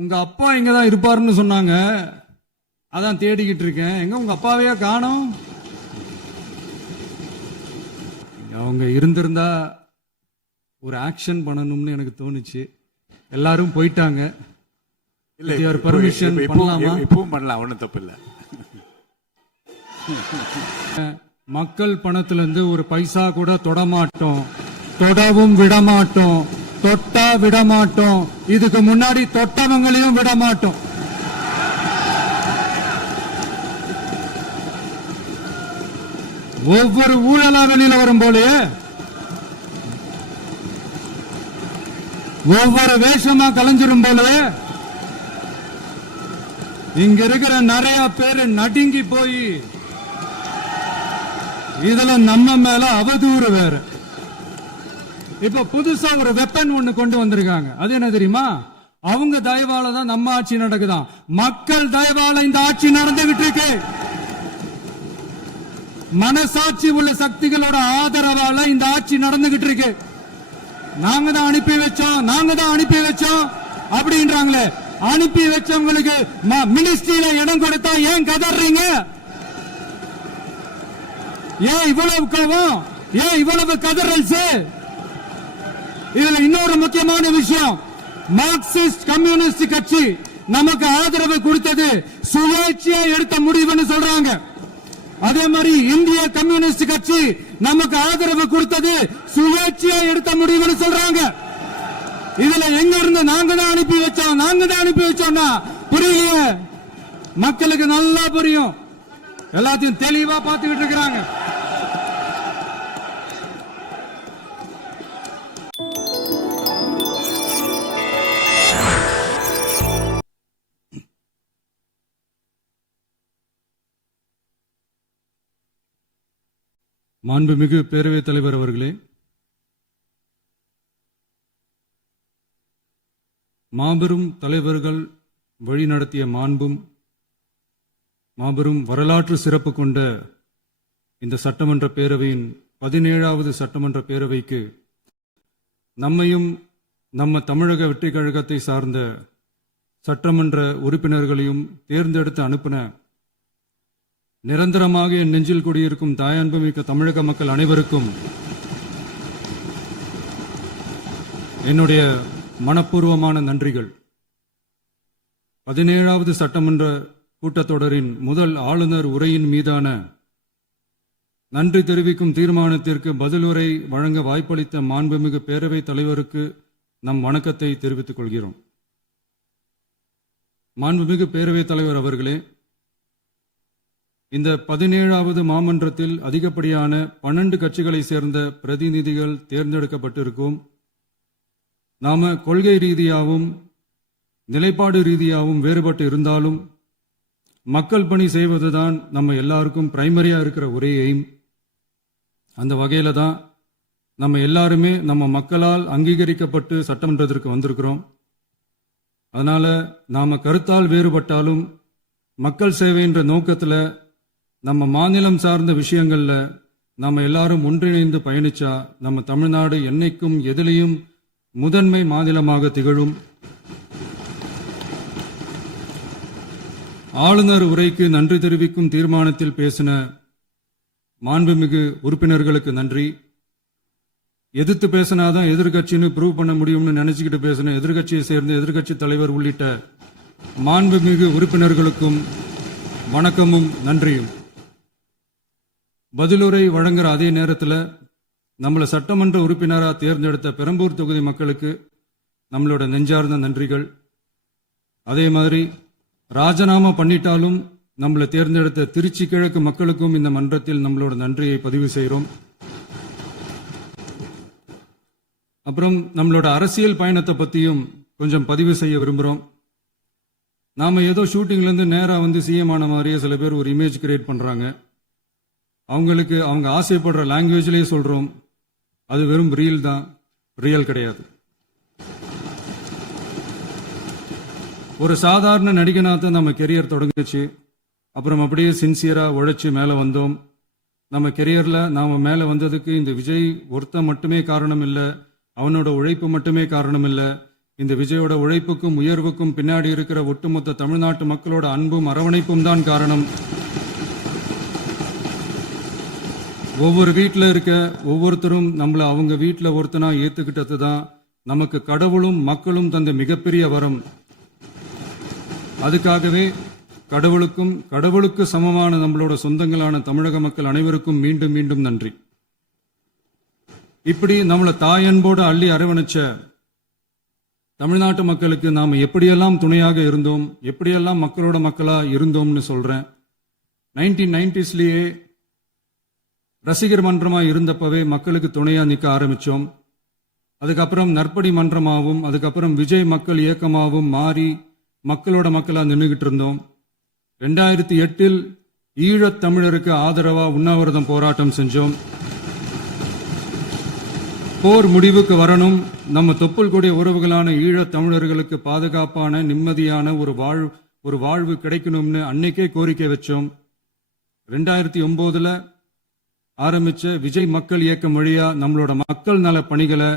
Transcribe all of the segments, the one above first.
உங்க அப்பா இங்கதான் இருப்பாருன்னு சொன்னாங்க, அதான் தேடிக்கிட்டு இருக்கேன். எங்க உங்க அப்பாவையா காணோம்? அவங்க இருந்திருந்தா ஒரு ஆக்ஷன் பண்ணணும்னு எனக்கு தோணுச்சு. எல்லாரும் போயிட்டாங்க. இல்ல பர்மிஷன் பண்ணலாமா? இப்பவும் பண்ணலாம், ஒன்றும் தப்பு இல்லை. மக்கள் பணத்திலிருந்து ஒரு பைசா கூட தொடமாட்டோம், தொடவும் விடமாட்டோம், தொட்டா விடமாட்டோம், இதுக்கு முன்னாடி தொட்டவங்களையும் விடமாட்டோம். ஒவ்வொரு ஊழலா வெளியில வரும் போலே, ஒவ்வொரு வேஷமா கலைஞ்சிரும் போலே, இங்க இருக்கிற நிறைய பேரு நடுங்கி போய் இதுல நம்ம மேல அவதூறு வேற. இப்ப புதுசா ஒரு வெப்பன் ஒண்ணு கொண்டு வந்திருக்காங்க. அது என்ன தெரியுமா? அவங்க தயவால தான் நம்ம ஆட்சி நடக்குதாம். மக்கள் தயவால இந்த ஆட்சி நடந்துகிட்டு இருக்கு. மனசாட்சி உள்ள சக்திகளோட ஆதரவால இந்த ஆட்சி நடந்துகிட்டு இருக்கு. நாங்க தான் அனுப்பி வச்சோம் அப்படின்றாங்களே. அனுப்பி வச்சவங்களுக்கு மினிஸ்ட்ரியில இடம் கொடுத்தா ஏன் கதறீங்க? ஏன் இவ்வளவு கோவம்? ஏன் இவ்வளவு கதறல்ஸ்? இதுல இன்னொரு முக்கியமான விஷயம், மார்க்சிஸ்ட் கம்யூனிஸ்ட் கட்சி நமக்கு ஆதரவு கொடுத்தது சுயேட்சையா எடுத்த முடிவுன்னு சொல்றாங்க. அதே மாதிரி இந்திய கம்யூனிஸ்ட் கட்சி நமக்கு ஆதரவு கொடுத்தது சுயேட்சையா எடுத்த முடிவுன்னு சொல்றாங்க. இதுல எங்க இருந்து நாங்க தான் அனுப்பி வச்சோம்னா புரியலையே. மக்களுக்கு நல்லா புரியும், எல்லாத்தையும் தெளிவா பார்த்துக்கிட்டு இருக்கிறாங்க. மாண்புமிகு பேரவைத் தலைவர் அவர்களே, மாபெரும் தலைவர்கள் வழிநடத்திய மாண்பும் மாபெரும் வரலாற்று சிறப்பு கொண்ட இந்த சட்டமன்ற பேரவையின் 17வது சட்டமன்ற பேரவைக்கு நம்மையும் நம்ம தமிழக வெற்றி கழகத்தை சார்ந்த சட்டமன்ற உறுப்பினர்களையும் தேர்ந்தெடுத்து அனுப்பின நிரந்தரமாக என் நெஞ்சில் குடியிருக்கும் தாயன்புமிக்க தமிழக மக்கள் அனைவருக்கும் என்னுடைய மனப்பூர்வமான நன்றிகள். 17வது சட்டமன்ற கூட்டத்தொடரின் முதல் ஆளுநர் உரையின் மீதான நன்றி தெரிவிக்கும் தீர்மானத்திற்கு பதிலுரை வழங்க வாய்ப்பளித்த மாண்புமிகு பேரவைத் தலைவருக்கு நம் வணக்கத்தை தெரிவித்துக் கொள்கிறோம். மாண்புமிகு பேரவைத் தலைவர் அவர்களே, இந்த 17வது மாமன்றத்தில் அதிகப்படியான 12 கட்சிகளை சேர்ந்த பிரதிநிதிகள் தேர்ந்தெடுக்கப்பட்டிருக்கும். நாம கொள்கை ரீதியாகவும் நிலைப்பாடு ரீதியாகவும் வேறுபட்டு இருந்தாலும் மக்கள் பணி செய்வதுதான் நம்ம எல்லாருக்கும் பிரைமரியா இருக்கிற ஒரே எய்ம். அந்த வகையில தான் நம்ம எல்லாருமே நம்ம மக்களால் அங்கீகரிக்கப்பட்டு சட்டமன்றத்திற்கு வந்திருக்கிறோம். அதனால நாம கருத்தால் வேறுபட்டாலும் மக்கள் சேவை என்ற நோக்கத்துல நம்ம மாநிலம் சார்ந்த விஷயங்கள்ல நம்ம எல்லாரும் ஒன்றிணைந்து பயணிச்சா நம்ம தமிழ்நாடு என்னைக்கும் எதிலையும் முதன்மை மாநிலமாக திகழும். ஆளுநர் உரைக்கு நன்றி தெரிவிக்கும் தீர்மானத்தில் பேசின மாண்புமிகு உறுப்பினர்களுக்கு நன்றி. எதிர்த்து பேசினாதான் எதிர்கட்சின்னு ப்ரூவ் பண்ண முடியும்னு நினைச்சுக்கிட்டு பேசின எதிர்கட்சியை சேர்ந்த எதிர்கட்சி தலைவர் உள்ளிட்ட மாண்புமிகு உறுப்பினர்களுக்கும் வணக்கமும் நன்றியும். பதிலுரை வழங்குற அதே நேரத்தில் நம்மளை சட்டமன்ற உறுப்பினராக தேர்ந்தெடுத்த பெரம்பூர் தொகுதி மக்களுக்கு நம்மளோட நெஞ்சார்ந்த நன்றிகள். அதே மாதிரி ராஜினாமா பண்ணிட்டாலும் நம்மளை தேர்ந்தெடுத்த திருச்சி கிழக்கு மக்களுக்கும் இந்த மன்றத்தில் நம்மளோட நன்றியை பதிவு செய்கிறோம். அப்புறம் நம்மளோட அரசியல் பயணத்தை பற்றியும் கொஞ்சம் பதிவு செய்ய விரும்புகிறோம். நாம ஏதோ ஷூட்டிங்லேருந்து நேராக வந்து சிஎம் ஆன மாதிரியே சில பேர் ஒரு இமேஜ் கிரியேட் பண்ணுறாங்க. அவங்களுக்கு அவங்க ஆசைப்படுற லாங்குவேஜ்லேயே சொல்கிறோம், அது வெறும் ரீல் தான், ரியல் கிடையாது. ஒரு சாதாரண நடிகனாக நம்ம கெரியர் தொடங்குச்சு. அப்புறம் அப்படியே சின்சியராக உழைச்சி மேலே வந்தோம். நம்ம கெரியரில் நாம் மேலே வந்ததுக்கு இந்த விஜய் ஒருத்தன் மட்டுமே காரணம் இல்லை, அவனோட உழைப்பு மட்டுமே காரணம் இல்லை. இந்த விஜயோட உழைப்புக்கும் உயர்வுக்கும் பின்னாடி இருக்கிற ஒட்டுமொத்த தமிழ்நாட்டு மக்களோட அன்பும் அரவணைப்பும் தான் காரணம். ஒவ்வொரு வீட்டில் இருக்க ஒவ்வொருத்தரும் நம்மள அவங்க வீட்டில் ஒருத்தனா ஏத்துக்கிட்டது தான் நமக்கு கடவுளும் மக்களும் தந்த மிகப்பெரிய வரம். அதுக்காகவே கடவுளுக்கு சமமான நம்மளோட சொந்தங்களான தமிழக மக்கள் அனைவருக்கும் மீண்டும் மீண்டும் நன்றி. இப்படி நம்மள தாயன்போடு அள்ளி அரவணைச்ச தமிழ்நாட்டு மக்களுக்கு நாம் எப்படியெல்லாம் துணையாக இருந்தோம், எப்படியெல்லாம் மக்களோட மக்களா இருந்தோம்னு சொல்றேன். 1990ஸ்லயே ரசிகர் மன்றமா இருந்தப்பவே மக்களுக்கு துணையா நிற்க ஆரம்பிச்சோம். அதுக்கப்புறம் நற்படி மன்றமாகவும் அதுக்கப்புறம் விஜய் மக்கள் இயக்கமாகவும் மாறி மக்களோட மக்களா நின்றுகிட்டு இருந்தோம். 2008 ஈழத் தமிழருக்கு ஆதரவா உண்ணாவிரதம் போராட்டம் செஞ்சோம். போர் முடிவுக்கு வரணும், நம்ம தொப்புள் கொடிய உறவுகளான ஈழத் தமிழர்களுக்கு பாதுகாப்பான நிம்மதியான ஒரு வாழ்வு கிடைக்கணும்னு அன்னைக்கே கோரிக்கை வச்சோம். 2009 ஆரம்பிச்ச விஜய் மக்கள் இயக்கம் வழியா நம்மளோட மக்கள் நல பணிகளை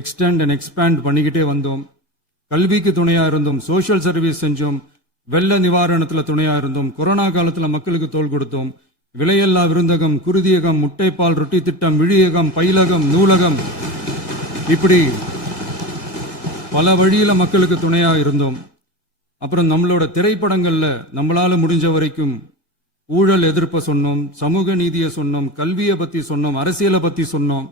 எக்ஸ்டெண்ட் அண்ட் எக்ஸ்பேண்ட் பண்ணிக்கிட்டே வந்தோம். கல்விக்கு துணையா இருந்தோம், சோஷியல் சர்வீஸ் செஞ்சோம், வெள்ள நிவாரணத்துல துணையா இருந்தோம், கொரோனா காலத்துல மக்களுக்கு தோள் கொடுத்தோம். விலையில்லா விருந்தகம், குருதியகம், முட்டைப்பால் ரொட்டி திட்டம், விழியகம், பயிலகம், நூலகம், இப்படி பல வழியில மக்களுக்கு துணையா இருந்தோம். அப்புறம் நம்மளோட திரைப்படங்கள்ல நம்மளால முடிஞ்ச வரைக்கும் ஊழல் எதிர்ப்ப சொன்னோம், சமூக நீதியை சொன்னோம், கல்வியை பத்தி சொன்னோம், அரசியலை பத்தி சொன்னோம்.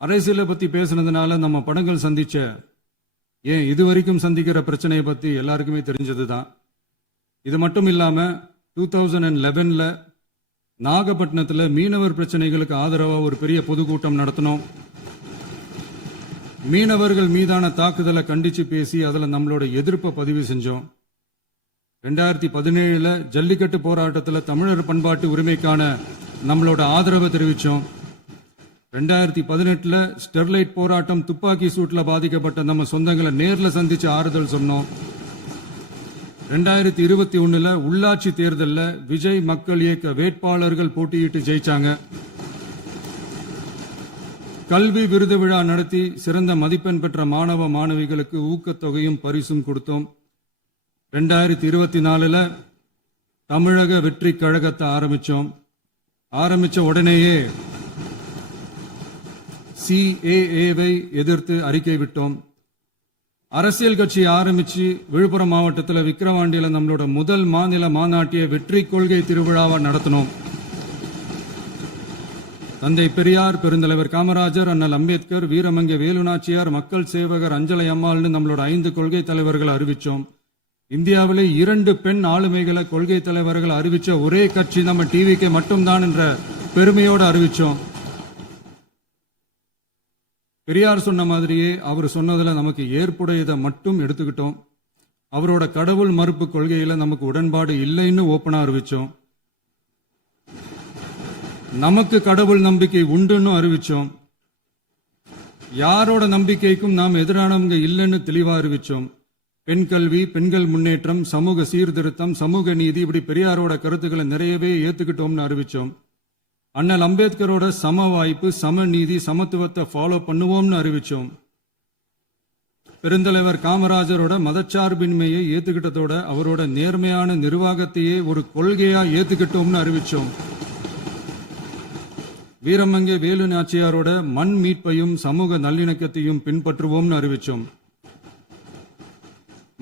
அரசியலை பத்தி பேசுனதுனால நம்ம படங்கள் சந்திச்ச இதுவரைக்கும் சந்திக்கிற பிரச்சனையை பத்தி எல்லாருக்குமே தெரிஞ்சதுதான். இது மட்டும் இல்லாம 2011 நாகப்பட்டினத்துல மீனவர் பிரச்சனைகளுக்கு ஆதரவா ஒரு பெரிய பொதுக்கூட்டம் நடத்தினோம். மீனவர்கள் மீதான தாக்குதலை கண்டிச்சு பேசி அதுல நம்மளோட எதிர்ப்பை பதிவு செஞ்சோம். 2017 ஜல்லிக்கட்டு போராட்டத்துல தமிழர் பண்பாட்டு உரிமைக்கான நம்மளோட ஆதரவை தெரிவிச்சோம். 2018 ஸ்டெர்லைட் போராட்டம், துப்பாக்கி சூட்ல பாதிக்கப்பட்ட நம்ம சொந்தங்களை நேர்ல சந்திச்சு ஆறுதல் சொன்னோம். 2021 உள்ளாட்சி தேர்தலில் விஜய் மக்கள் இயக்க வேட்பாளர்கள் போட்டியிட்டு ஜெயிச்சாங்க. கல்வி விருது விழா நடத்தி சிறந்த மதிப்பெண் பெற்ற மாணவ மாணவிகளுக்கு ஊக்கத்தொகையும் பரிசும் கொடுத்தோம். 2024 தமிழக வெற்றி கழகத்தை ஆரம்பிச்ச உடனேயே CAA-வை எதிர்த்து அறிக்கை விட்டோம். அரசியல் கட்சி ஆரம்பிச்சு விழுப்புரம் மாவட்டத்தில் விக்கிரவாண்டியில நம்மளோட முதல் மாநில மாநாட்டிய வெற்றி கொள்கை திருவிழாவை நடத்தினோம். தந்தை பெரியார், பெருந்தலைவர் காமராஜர், அண்ணல் அம்பேத்கர், வீரமங்கை வேலுநாச்சியார், மக்கள் சேவகர் அஞ்சலை அம்மாள்னு நம்மளோட 5 கொள்கை தலைவர்களை அறிவிச்சோம். இந்தியாவிலே 2 பெண் ஆளுமைகளை கொள்கை தலைவர்கள் அறிவிச்ச ஒரே கட்சி நம்ம டிவிக்கு மட்டும்தான் என்ற பெருமையோடு அறிவிச்சோம். பெரியார் சொன்ன மாதிரியே அவர் சொன்னதுல நமக்கு ஏற்புடையதை மட்டும் எடுத்துக்கிட்டோம். அவரோட கடவுள் மறுப்பு கொள்கையில நமக்கு உடன்பாடு இல்லைன்னு ஓப்பனா அறிவிச்சோம். நமக்கு கடவுள் நம்பிக்கை உண்டுன்னு அறிவிச்சோம். யாரோட நம்பிக்கைக்கும் நாம் எதிரானவங்க இல்லைன்னு தெளிவா அறிவிச்சோம். பெண் கல்வி, பெண்கள் முன்னேற்றம், சமூக சீர்திருத்தம், சமூக நீதி, இப்படி பெரியாரோட கருத்துக்களை நிறையவே ஏத்துக்கிட்டோம்னு அறிவிச்சோம். அண்ணல் அம்பேத்கரோட சம வாய்ப்பு, சம நீதி, சமத்துவத்தை ஃபாலோ பண்ணுவோம்னு அறிவிச்சோம். பெருந்தலைவர் காமராஜரோட மதச்சார்பின்மையை ஏத்துக்கிட்டதோட அவரோட நேர்மையான நிர்வாகத்தையே ஒரு கொள்கையா ஏத்துக்கிட்டோம்னு அறிவிச்சோம். வீரமங்கை வேலு நாச்சியாரோட மண் மீட்பையும் சமூக நல்லிணக்கத்தையும் பின்பற்றுவோம்னு அறிவிச்சோம்.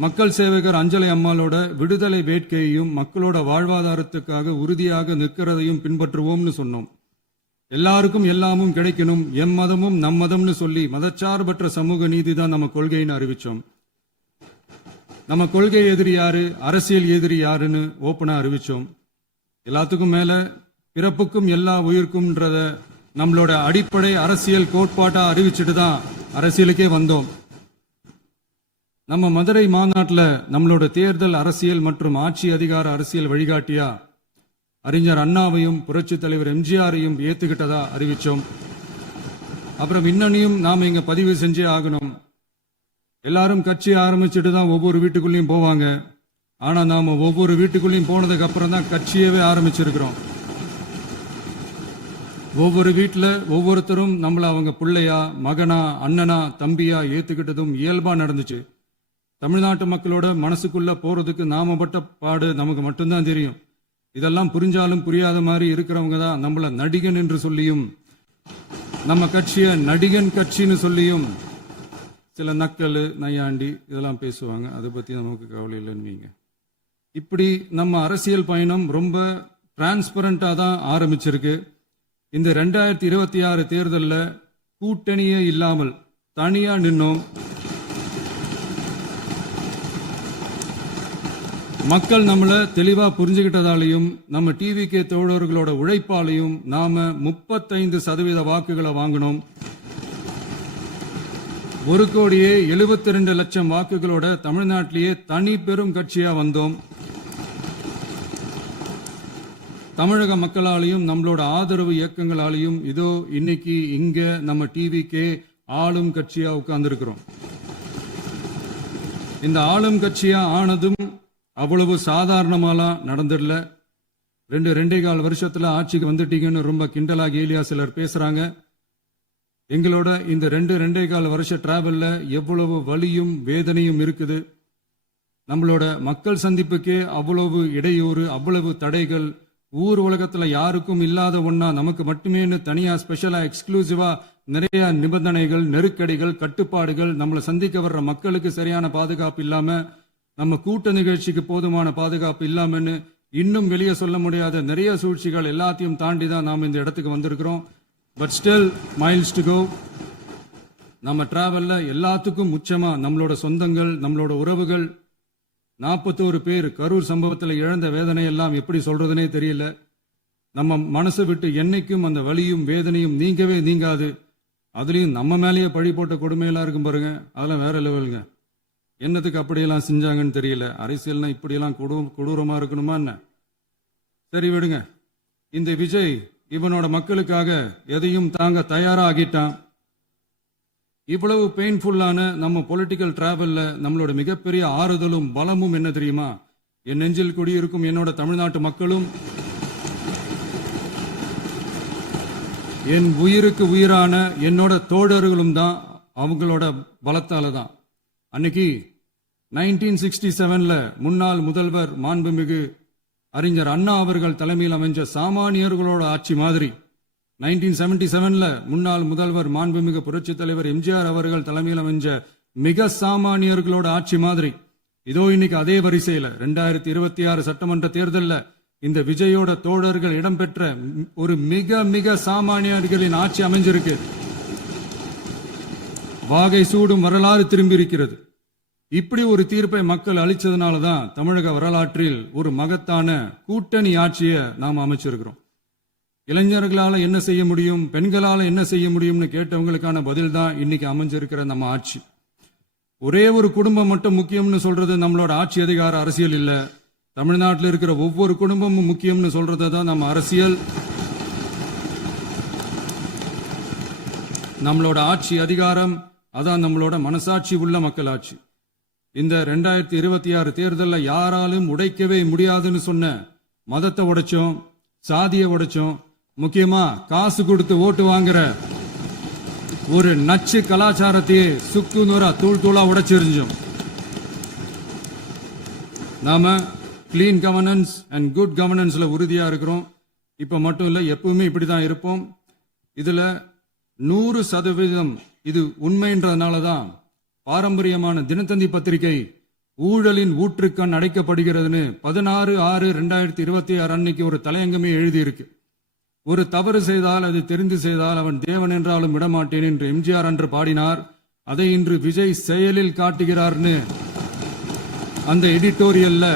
மக்கள் சேவகர் அஞ்சலை அம்மாளோட விடுதலை வேட்கையையும் மக்களோட வாழ்வாதாரத்துக்காக உறுதியாக நிற்கிறதையும் பின்பற்றுவோம்னு சொன்னோம். எல்லாருக்கும் எல்லாமும் கிடைக்கணும், எம் மதமும் நம் மதம்னு சொல்லி மதச்சார்பற்ற சமூக நீதி தான் நம்ம கொள்கைன்னு அறிவிச்சோம். நம்ம கொள்கை எதிரி யாரு, அரசியல் எதிரி யாருன்னு ஓப்பனா அறிவிச்சோம். எல்லாத்துக்கும் மேல பிறப்புக்கும் எல்லா உயிர்க்கும்ன்றத நம்மளோட அடிப்படை அரசியல் கோட்பாட்டா அறிவிச்சுட்டு தான் அரசியலுக்கே வந்தோம். நம்ம மதுரை மாநாட்டில் நம்மளோட தேர்தல் அரசியல் மற்றும் ஆட்சி அதிகார அரசியல் வழிகாட்டியா அறிஞர் அண்ணாவையும் புரட்சி தலைவர் எம்ஜிஆரையும் ஏத்துக்கிட்டதா அறிவிச்சோம். அப்புறம் இன்னனையும் நாம இங்க பதிவு செஞ்சே ஆகணும். எல்லாரும் கட்சி ஆரம்பிச்சுட்டு தான் ஒவ்வொரு வீட்டுக்குள்ளேயும் போவாங்க. ஆனா நாம ஒவ்வொரு வீட்டுக்குள்ளேயும் போனதுக்கு அப்புறம் தான் கட்சியவே ஆரம்பிச்சிருக்கிறோம். ஒவ்வொரு வீட்டுல ஒவ்வொருத்தரும் நம்மள அவங்க பிள்ளையா, மகனா, அண்ணனா, தம்பியா ஏத்துக்கிட்டதும் இயல்பா நடந்துச்சு. தமிழ்நாட்டு மக்களோட மனசுக்குள்ள போறதுக்கு நாம பட்ட பாடு நமக்கு மட்டும்தான் தெரியும். இதெல்லாம் புரிஞ்சாலும் புரியாத மாதிரி இருக்கிறவங்க தான் நம்மள நடிகன் என்று சொல்லியும், நம்ம கட்சிய நடிகன் கட்சின்னு சொல்லியும் சில நக்கல், நையாண்டி இதெல்லாம் பேசுவாங்க. அதை பத்தி நமக்கு கவலை இல்லைன்னு வைங்க. இப்படி நம்ம அரசியல் பயணம் ரொம்ப டிரான்ஸ்பரண்டா தான் ஆரம்பிச்சிருக்கு. இந்த 2026 தேர்தல்ல கூட்டணியே இல்லாமல் தனியா நின்னோம். மக்கள் நம்மள தெளிவா புரிஞ்சுகிட்டதாலையும் நம்ம டிவிகே தோழர்களோட உழைப்பாலையும் நாம 35% வாக்குகளை வாங்கினோம். 1,72,00,000 வாக்குகளோட தமிழ்நாட்டிலேயே தனி பெரும் கட்சியா வந்தோம். தமிழக மக்களாலையும் நம்மளோட ஆதரவு இயக்கங்களாலையும் இதோ இன்னைக்கு இங்க நம்ம டிவிகே ஆளும் கட்சியா உட்கார்ந்துருக்கிறோம். இந்த ஆளும் கட்சியா ஆனதும் அவ்வளவு சாதாரணமாலாம் நடந்துடல. 2.25 வருஷத்துல ஆட்சிக்கு வந்துட்டீங்கன்னு ரொம்ப கிண்டலா கேலியா சிலர் பேசுறாங்க. எங்களோட இந்த 2.25 வருஷ டிராவல்ல எவ்வளவு வலியும் வேதனையும் இருக்குது. நம்மளோட மக்கள் சந்திப்புக்கே அவ்வளவு இடையூறு, அவ்வளவு தடைகள், ஊர் உலகத்துல யாருக்கும் இல்லாத ஒன்னா நமக்கு மட்டுமேன்னு தனியா ஸ்பெஷலா எக்ஸ்க்ளூசிவா நிறைய நிபந்தனைகள், நெருக்கடிகள், கட்டுப்பாடுகள், நம்மளை சந்திக்க வர்ற மக்களுக்கு சரியான பாதுகாப்பு இல்லாம, நம்ம கூட்ட நிகழ்ச்சிக்கு போதுமான பாதுகாப்பு இல்லாமன்னு இன்னும் வெளியே சொல்ல முடியாத நிறைய சூழ்ச்சிகள் எல்லாத்தையும் தாண்டி தான் நாம் இந்த இடத்துக்கு வந்திருக்கிறோம். But still miles to go. நம்ம டிராவல்ல எல்லாத்துக்கும் முச்சமா நம்மளோட சொந்தங்கள், நம்மளோட உறவுகள், 41 பேர் கரூர் சம்பவத்தில் இழந்த வேதனை எல்லாம் எப்படி சொல்றதுனே தெரியல. நம்ம மனசை விட்டு என்னைக்கும் அந்த வலியும் வேதனையும் நீங்கவே நீங்காது. அதுலயும் நம்ம மேலேயே பழி போட்ட கொடுமையெல்லாம் இருக்கும் பாருங்க, அதெல்லாம் வேற லெவலுங்க. என்னத்துக்கு அப்படியெல்லாம் செஞ்சாங்கன்னு தெரியல. அரசியல்னா இப்படியெல்லாம் கொடூரமா இருக்கணுமா என்ன? சரி விடுங்க. இந்த விஜய் இவனோட மக்களுக்காக எதையும் தாங்க தயாரா ஆகிட்டான். இவ்வளவு பெயின்ஃபுல்லான நம்ம பொலிட்டிக்கல் டிராவல்ல நம்மளோட மிகப்பெரிய ஆறுதலும் பலமும் என்ன தெரியுமா? என் நெஞ்சில் குடியிருக்கும் என்னோட தமிழ்நாட்டு மக்களும், என் உயிருக்கு உயிரான என்னோட தோழர்களும் தான். அவங்களோட பலத்தால தான். அன்னைக்கு 1967ல முன்னாள் முதல்வர் மாண்புமிகு அறிஞர் அண்ணா அவர்கள் தலைமையில் அமைஞ்ச சாமானியர்களோட ஆட்சி மாதிரி, 1977ல முன்னாள் முதல்வர் மாண்புமிகு புரட்சி தலைவர் எம்ஜிஆர் அவர்கள் தலைமையில் அமைஞ்ச மிக சாமானியர்களோட ஆட்சி மாதிரி, இதோ இன்னைக்கு அதே வரிசையில 2026 சட்டமன்ற தேர்தல்ல இந்த விஜயோட தோழர்கள் இடம்பெற்ற ஒரு மிக மிக சாமானியர்களின் ஆட்சி அமைஞ்சிருக்கு. வாகை சூடும் வரலாறு திரும்பி இருக்கிறது. இப்படி ஒரு தீர்ப்பை மக்கள் அளிச்சதுனாலதான் தமிழக வரலாற்றில் ஒரு மகத்தான கூட்டணி ஆட்சியை நாம் அமைச்சிருக்கிறோம். இளைஞர்களால என்ன செய்ய முடியும், பெண்களால என்ன செய்ய முடியும்னு கேட்டவங்களுக்கான பதில் தான் இன்னைக்கு அமைஞ்சிருக்கிற நம்ம ஆட்சி. ஒரே ஒரு குடும்பம் மட்டும் முக்கியம்னு சொல்றது நம்மளோட ஆட்சி அதிகார அரசியல் இல்ல. தமிழ்நாட்டில் இருக்கிற ஒவ்வொரு குடும்பமும் முக்கியம்னு சொல்றது தான் நம்ம அரசியல். நம்மளோட ஆட்சி அதிகாரம் அதான் நம்மளோட மனசாட்சி உள்ள மக்களாட்சி. இந்த 2026 தேர்தலில் யாராலும் உடைக்கவே முடியாதுன்னு சொன்ன மதத்தை உடைச்சோம், சாதியை உடைச்சோம், முக்கியமா காசு கொடுத்து ஓட்டு வாங்குற ஒரு நச்சு கலாச்சாரத்தையே சுக்கு நூறா தூள் தூளா உடைச்சிருந்தோம். நாம கிளீன் கவர்னன்ஸ் அண்ட் குட் கவர்னன்ஸ்ல உறுதியா இருக்கிறோம். இப்ப மட்டும் இல்ல, எப்பவுமே இப்படிதான் இருப்போம். இதுல 100% இது உண்மைன்றதுனாலதான் பாரம்பரியமான தினத்தந்தி பத்திரிகை ஊழலின் ஊற்றுக்கண் அடைக்கப்படுகிறதுன்னு 16/6/2026 அன்னைக்கு ஒரு தலையங்கமே எழுதியிருக்கு. ஒரு தவறு செய்தால், அது தெரிந்து செய்தால் அவன் தேவன் என்றாலும் விடமாட்டேன் என்று எம்ஜிஆர் அன்று பாடினார். அதை இன்று விஜய் செயலில் காட்டுகிறார்னு அந்த எடிட்டோரியல்ல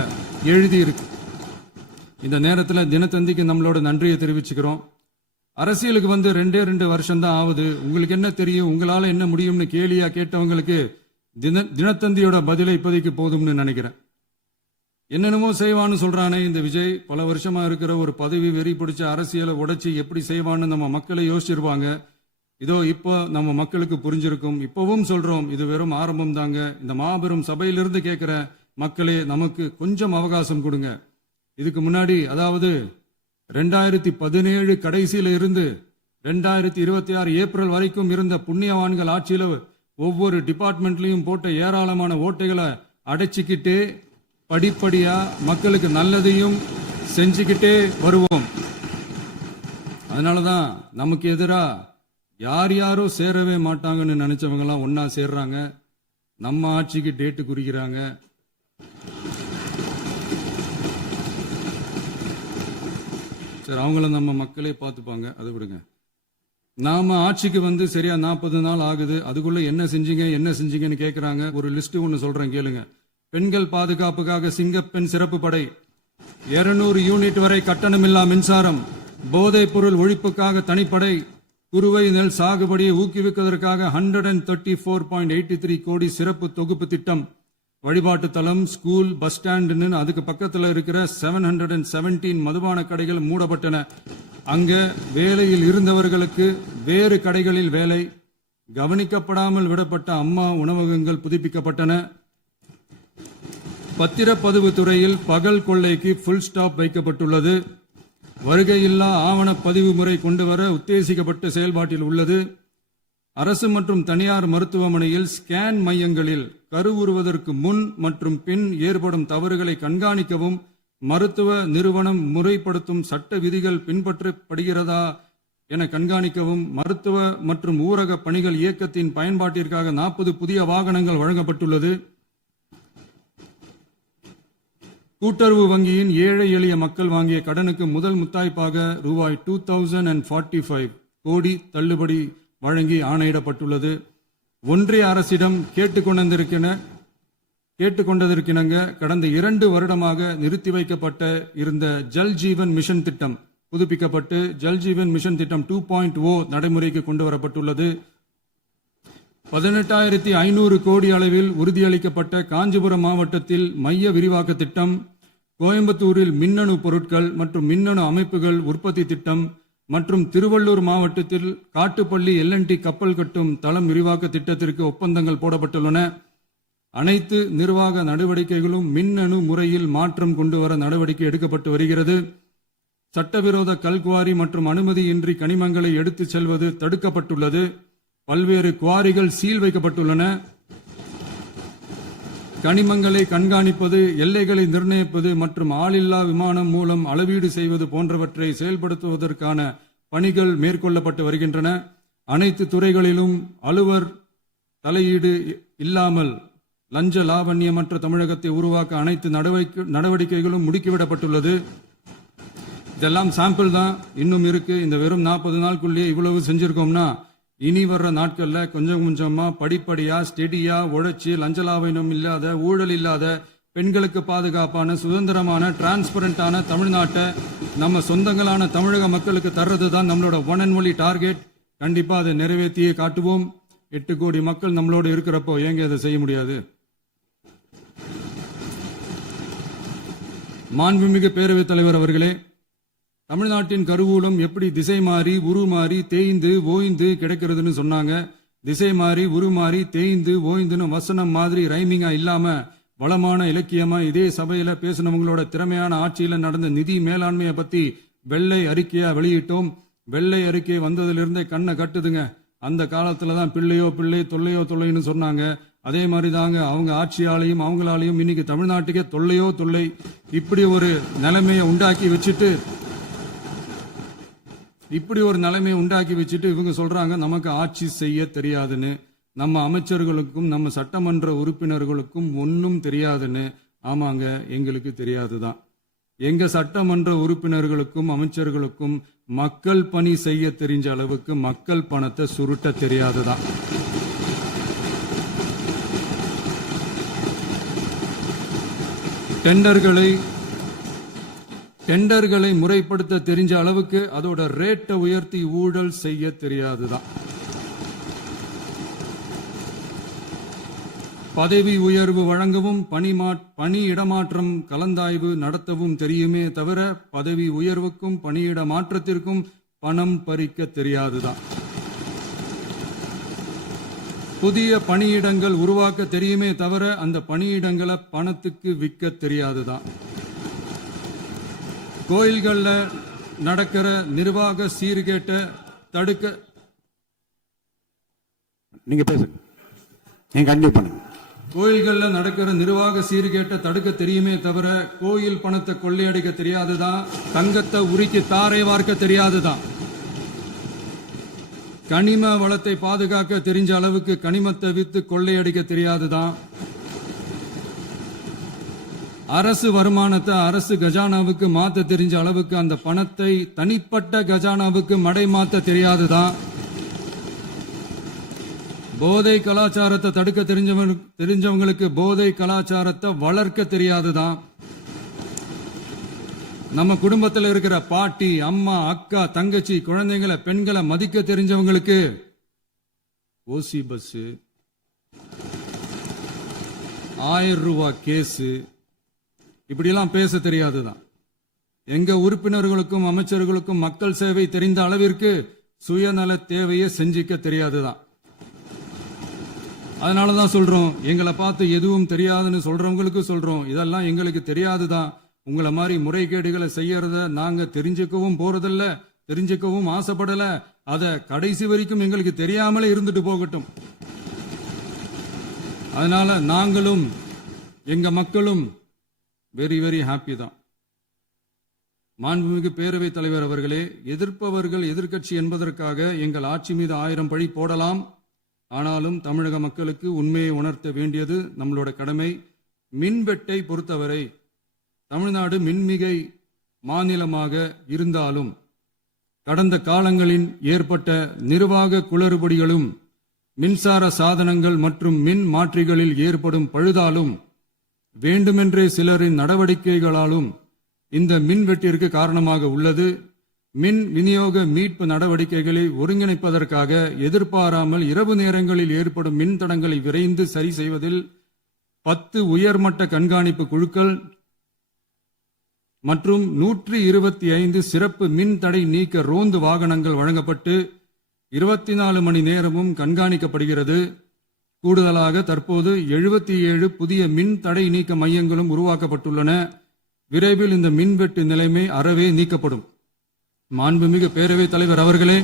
எழுதியிருக்கு. இந்த நேரத்தில் தினத்தந்திக்கு நம்மளோட நன்றியை தெரிவிச்சுக்கிறோம். அரசியலுக்கு வந்து 2 வருஷம் தான் ஆகுது. உங்களுக்கு என்ன தெரியும், உங்களால என்ன முடியும்னு கேலியா கேட்டவங்களுக்கு தினத்தந்தியோட பதிலை இப்போதைக்கு போதும்னு நினைக்கிறேன். என்னென்னமோ செய்வான்னு சொல்றானே இந்த விஜய், பல வருஷமா இருக்கிற ஒரு பதவி வெறி பிடிச்ச அரசியலை உடைச்சி எப்படி செய்வான்னு நம்ம மக்களை யோசிச்சிருவாங்க. இதோ இப்போ நம்ம மக்களுக்கு புரிஞ்சிருக்கும். இப்பவும் சொல்றோம், இது வெறும் ஆரம்பம் தாங்க. இந்த மாபெரும் சபையிலிருந்து கேட்கிற மக்களே, நமக்கு கொஞ்சம் அவகாசம் கொடுங்க. இதுக்கு முன்னாடி, அதாவது 2017 கடைசியில இருந்து 2026 ஏப்ரல் வரைக்கும் இருந்த புண்ணியவான்கள் ஆட்சியில ஒவ்வொரு டிபார்ட்மெண்ட்லயும் போட்ட ஏராளமான ஓட்டைகளை அடைச்சிக்கிட்டே படிப்படியா மக்களுக்கு நல்லதையும் செஞ்சுக்கிட்டே வருவோம். அதனாலதான் நமக்கு எதிரா யார் யாரோ சேரவே மாட்டாங்கன்னு நினைச்சவங்க எல்லாம் ஒன்னா சேர்றாங்க. நம்ம ஆட்சிக்கு டேட்டு குறிக்கிறாங்க. சரி, அவங்கள நம்ம மக்களே பார்த்துப்பாங்க, அதை விடுங்க. நாம ஆட்சிக்கு வந்து சரியா 40 நாள் ஆகுது. அதுக்குள்ள என்ன செஞ்சீங்கன்னு கேட்கிறாங்க. ஒரு லிஸ்ட் ஒன்னு சொல்றேன் கேளுங்க. பெண்கள் பாதுகாப்புக்காக சிங்கப்பெண் சிறப்பு படை, 200 யூனிட் வரை கட்டணமில்லா மின்சாரம், போதைப் பொருள் ஒழிப்புக்காக தனிப்படை, குறுவை நெல் சாகுபடியை ஊக்குவிப்பதற்காக 134.83 கோடி சிறப்பு தொகுப்பு திட்டம், வழிபாட்டு தலம், ஸ்கூல், பஸ் ஸ்டாண்டுன்னு அதுக்கு பக்கத்துல இருக்கிற 717 மதுபான கடைகள் மூடப்பட்டன. அங்க வேலையில் இருந்தவர்களுக்கு வேறு கடைகளில் வேலை, கவனிக்கப்படாமல் விடப்பட்ட அம்மா உணவகங்கள் புதுப்பிக்கப்பட்டன. பத்திரப்பதிவு துறையில் பகல் கொள்ளைக்கு புல் ஸ்டாப் வைக்கப்பட்டுள்ளது. வருகையில்லா ஆவண பதிவு முறை கொண்டுவர உத்தேசிக்கப்பட்ட செயல்பாட்டில் உள்ளது. அரசு மற்றும் தனியார் மருத்துவமனையில் ஸ்கேன் மையங்களில் கருவுறுவதற்கு முன் மற்றும் பின் ஏற்படும் தவறுகளை கண்காணிக்கவும், மருத்துவ நிறுவனம் முறைப்படுத்தும் சட்ட விதிகள் பின்பற்றப்படுகிறதா என கண்காணிக்கவும், மருத்துவ மற்றும் ஊரக பணிகள் இயக்கத்தின் பயன்பாட்டிற்காக 40 புதிய வாகனங்கள் வழங்கப்பட்டுள்ளது. கூட்டுறவு வங்கியின் ஏழை எளிய மக்கள் வாங்கிய கடனுக்கு முதல் முத்தாய்ப்பாக ரூபாய் 2045 கோடி தள்ளுபடி வழங்கி ஆணையிடப்பட்டுள்ளது. ஒன்றிய அரசிடம் கேட்டுக்கொண்டதற்கிணங்க கடந்த 2 வருடமாக நிறுத்தி வைக்கப்பட்ட இருந்த ஜல் ஜீவன் மிஷன் திட்டம் புதுப்பிக்கப்பட்டு ஜல் ஜீவன் மிஷன் திட்டம் 2.0 நடைமுறைக்கு கொண்டு வரப்பட்டுள்ளது. 18,500 கோடி அளவில் உறுதியளிக்கப்பட்ட காஞ்சிபுரம் மாவட்டத்தில் மைய விரிவாக்க திட்டம், கோயம்புத்தூரில் மின்னணு பொருட்கள் மற்றும் மின்னணு அமைப்புகள் உற்பத்தி திட்டம் மற்றும் திருவள்ளூர் மாவட்டத்தில் காட்டுப்பள்ளி LNT கப்பல் கட்டும் தளம் விரிவாக்க திட்டத்திற்கு ஒப்பந்தங்கள் போடப்பட்டுள்ளன. அனைத்து நிர்வாக நடவடிக்கைகளும் மின்னணு முறையில் மாற்றம் கொண்டு வர நடவடிக்கை எடுக்கப்பட்டு வருகிறது. சட்டவிரோத கல்குவாரி மற்றும் அனுமதியின்றி கனிமங்களை எடுத்துச் செல்வது தடுக்கப்பட்டுள்ளது. பல்வேறு குவாரிகள் சீல் வைக்கப்பட்டுள்ளன. கனிமங்களை கண்காணிப்பது, எல்லைகளை நிர்ணயிப்பது மற்றும் ஆளில்லா விமானம் மூலம் அளவீடு செய்வது போன்றவற்றை செயல்படுத்துவதற்கான பணிகள் மேற்கொள்ளப்பட்டு வருகின்றன. அனைத்து துறைகளிலும் அலுவலர் தலையீடு இல்லாமல் லஞ்ச லாவண்யமற்ற தமிழகத்தை உருவாக்க அனைத்து நடவடிக்கைகளும் முடுக்கிவிடப்பட்டுள்ளது. இதெல்லாம் சாம்பிள் தான், இன்னும் இருக்கு. இந்த வெறும் 40 நாளுக்குள்ளேயே இவ்வளவு செஞ்சிருக்கோம்னா இனி வர்ற நாட்கள்ல கொஞ்சம் கொஞ்சமா படிப்படியா ஸ்டெடியா உழைச்சி லஞ்சலாவணம் இல்லாத, ஊழல் இல்லாத, பெண்களுக்கு பாதுகாப்பான, சுதந்திரமான, டிரான்ஸ்பரண்டான தமிழ்நாட்டை நம்ம சொந்தங்களான தமிழக மக்களுக்கு தர்றது தான் நம்மளோட ஒன் அண்ட் ஒன்லி டார்கெட். கண்டிப்பா அதை நிறைவேற்றியே காட்டுவோம். 8 கோடி மக்கள் நம்மளோட இருக்கிறப்போ ஏங்க அதை செய்ய முடியாது? மாண்புமிகு பேரவைத் தலைவர் அவர்களே, தமிழ்நாட்டின் கருவூலம் எப்படி திசை மாறி உருமாறி தேய்ந்து ஓய்ந்து கிடைக்கிறதுன்னு சொன்னாங்க. திசை மாறி உருமாறி தேய்ந்து ஓய்ந்துன்னு வசனம் மாதிரி ரைமிங்கா இல்லாம வளமான இலக்கியமா இதே சபையில பேசினவங்களோட திறமையான ஆட்சியில நடந்த நிதி மேலாண்மையை பத்தி வெள்ளை அறிக்கையா வெளியிட்டோம். வெள்ளை அறிக்கை வந்ததிலிருந்தே கண்ணை கட்டுதுங்க. அந்த காலத்துலதான் பிள்ளையோ பிள்ளை, தொல்லையோ தொல்லைன்னு சொன்னாங்க. அதே மாதிரி தாங்க அவங்க ஆட்சியாலையும் அவங்களாலையும் இன்னைக்கு தமிழ்நாட்டுக்கே தொல்லையோ தொல்லை. இப்படி ஒரு நிலைமையை உண்டாக்கி வச்சுட்டு இவங்க சொல்றாங்க நமக்கு ஆட்சி செய்ய தெரியாதுன்னு. நம்ம அமைச்சர்களுக்கும் நம்ம சட்டமன்ற உறுப்பினர்களுக்கும் ஒன்னும் தெரியாதுன்னு. ஆமாங்க, எங்களுக்கு தெரியாதுதான். எங்க சட்டமன்ற உறுப்பினர்களுக்கும் அமைச்சர்களுக்கும் மக்கள் பணி செய்ய தெரிஞ்ச அளவுக்கு மக்கள் பணத்தை சுருட்ட தெரியாதுதான். டெண்டர்களை முறைப்படுத்த தெரிஞ்ச அளவுக்கு அதோட ரேட்டை உயர்த்தி ஊழல் செய்ய தெரியாதுதான். பதவி உயர்வு வழங்கவும் பணி இடமாற்றம் கலந்தாய்வு நடத்தவும் தெரியுமே தவிர பதவி உயர்வுக்கும் பணியிட மாற்றத்திற்கும் பணம் பறிக்க தெரியாதுதான். புதிய பணியிடங்கள் உருவாக்க தெரியுமே தவிர அந்த பணியிடங்களை பணத்துக்கு விற்க தெரியாதுதான். கோயில்கள்ல நடக்கிற நிர்வாக சீர்கேட்ட தடுக்க நீங்க பேசுங்க, நீங்க கண்டினியூ பண்ணுங்க. கோயில்கள்ல நடக்கிற நிர்வாக சீர்கேட்டை தடுக்க தெரியுமே தவிர கோயில் பணத்தை கொள்ளையடிக்க தெரியாதுதான், தங்கத்தை உருக்கி தாரை வார்க்க தெரியாதுதான். கனிம வளத்தை பாதுகாக்க தெரிஞ்ச அளவுக்கு கனிமத்தை வித்து கொள்ளையடிக்க தெரியாதுதான். அரசு வருமானத்தை அரசு கஜானாவுக்கு மாத்த தெரிஞ்ச அளவுக்கு அந்த பணத்தை தனிப்பட்ட கஜானாவுக்கு மடை மாத்த தெரியாதுதான். போதை கலாச்சாரத்தை தடுக்க தெரிஞ்சவங்களுக்கு போதை கலாச்சாரத்தை வளர்க்க தெரியாதுதான். நம்ம குடும்பத்தில் இருக்கிற பாட்டி, அம்மா, அக்கா, தங்கச்சி, குழந்தைங்களை, பெண்களை மதிக்க தெரிஞ்சவங்களுக்கு ஓசி பஸ், 1000 ரூபாய் கேஸ், இப்படியெல்லாம் பேச தெரியாதுதான். எங்க உறுப்பினர்களுக்கும் அமைச்சர்களுக்கும் மக்கள் சேவை தெரிந்த அளவிற்கு சுயநல தேவையை செஞ்சிக்க தெரியாதுதான். அதனாலதான் சொல்றோம், எங்களை பார்த்து எதுவும் தெரியாதுன்னு சொல்றவங்களுக்கு சொல்றோம், இதெல்லாம் எங்களுக்கு தெரியாதுதான். உங்களை மாதிரி முறைகேடுகளை செய்யறத நாங்க தெரிஞ்சுக்கவும் போறதில்ல, தெரிஞ்சுக்கவும் ஆசைப்படல. அத கடைசி வரைக்கும் எங்களுக்கு தெரியாமலே இருந்துட்டு போகட்டும். அதனால நாங்களும் எங்க மக்களும் வெரி வெரி ஹாப்பி தான். மாண்புமிகு பேரவைத் தலைவர் அவர்களே, எதிர்ப்பவர்கள் எதிர்க்கட்சி என்பதற்காக எங்கள் ஆட்சி மீது 1000 பழி போடலாம். ஆனாலும் தமிழக மக்களுக்கு உண்மையை உணர்த்த வேண்டியது நம்மளோட கடமை. மின்வெட்டை பொறுத்தவரை தமிழ்நாடு மின்மிகை மாநிலமாக இருந்தாலும் கடந்த காலங்களில் ஏற்பட்ட நிர்வாக குளறுபடிகளும் மின்சார சாதனங்கள் மற்றும் மின் மாற்றிகளில் ஏற்படும் பழுதாலும் வேண்டுமென்றே சிலரின் நடவடிக்கைகளாலும் இந்த மின்வெட்டிற்கு காரணமாக உள்ளது. மின் விநியோக மீட்பு நடவடிக்கைகளை ஒருங்கிணைப்பதற்காக எதிர்பாராமல் இரவு நேரங்களில் ஏற்படும் மின் தடங்களை விரைந்து சரி செய்வதில் 10 உயர்மட்ட கண்காணிப்பு குழுக்கள் மற்றும் 125 சிறப்பு மின் தடை நீக்க ரோந்து வாகனங்கள் வழங்கப்பட்டு 24 மணி நேரமும் கண்காணிக்கப்படுகிறது. கூடுதலாக தற்போது 77 புதிய மின் தடை நீக்க மையங்களும் உருவாக்கப்பட்டுள்ளன. விரைவில் இந்த மின்வெட்டு நிலைமை அறவே நீக்கப்படும். மாண்புமிகு பேரவைத் தலைவர் அவர்களே,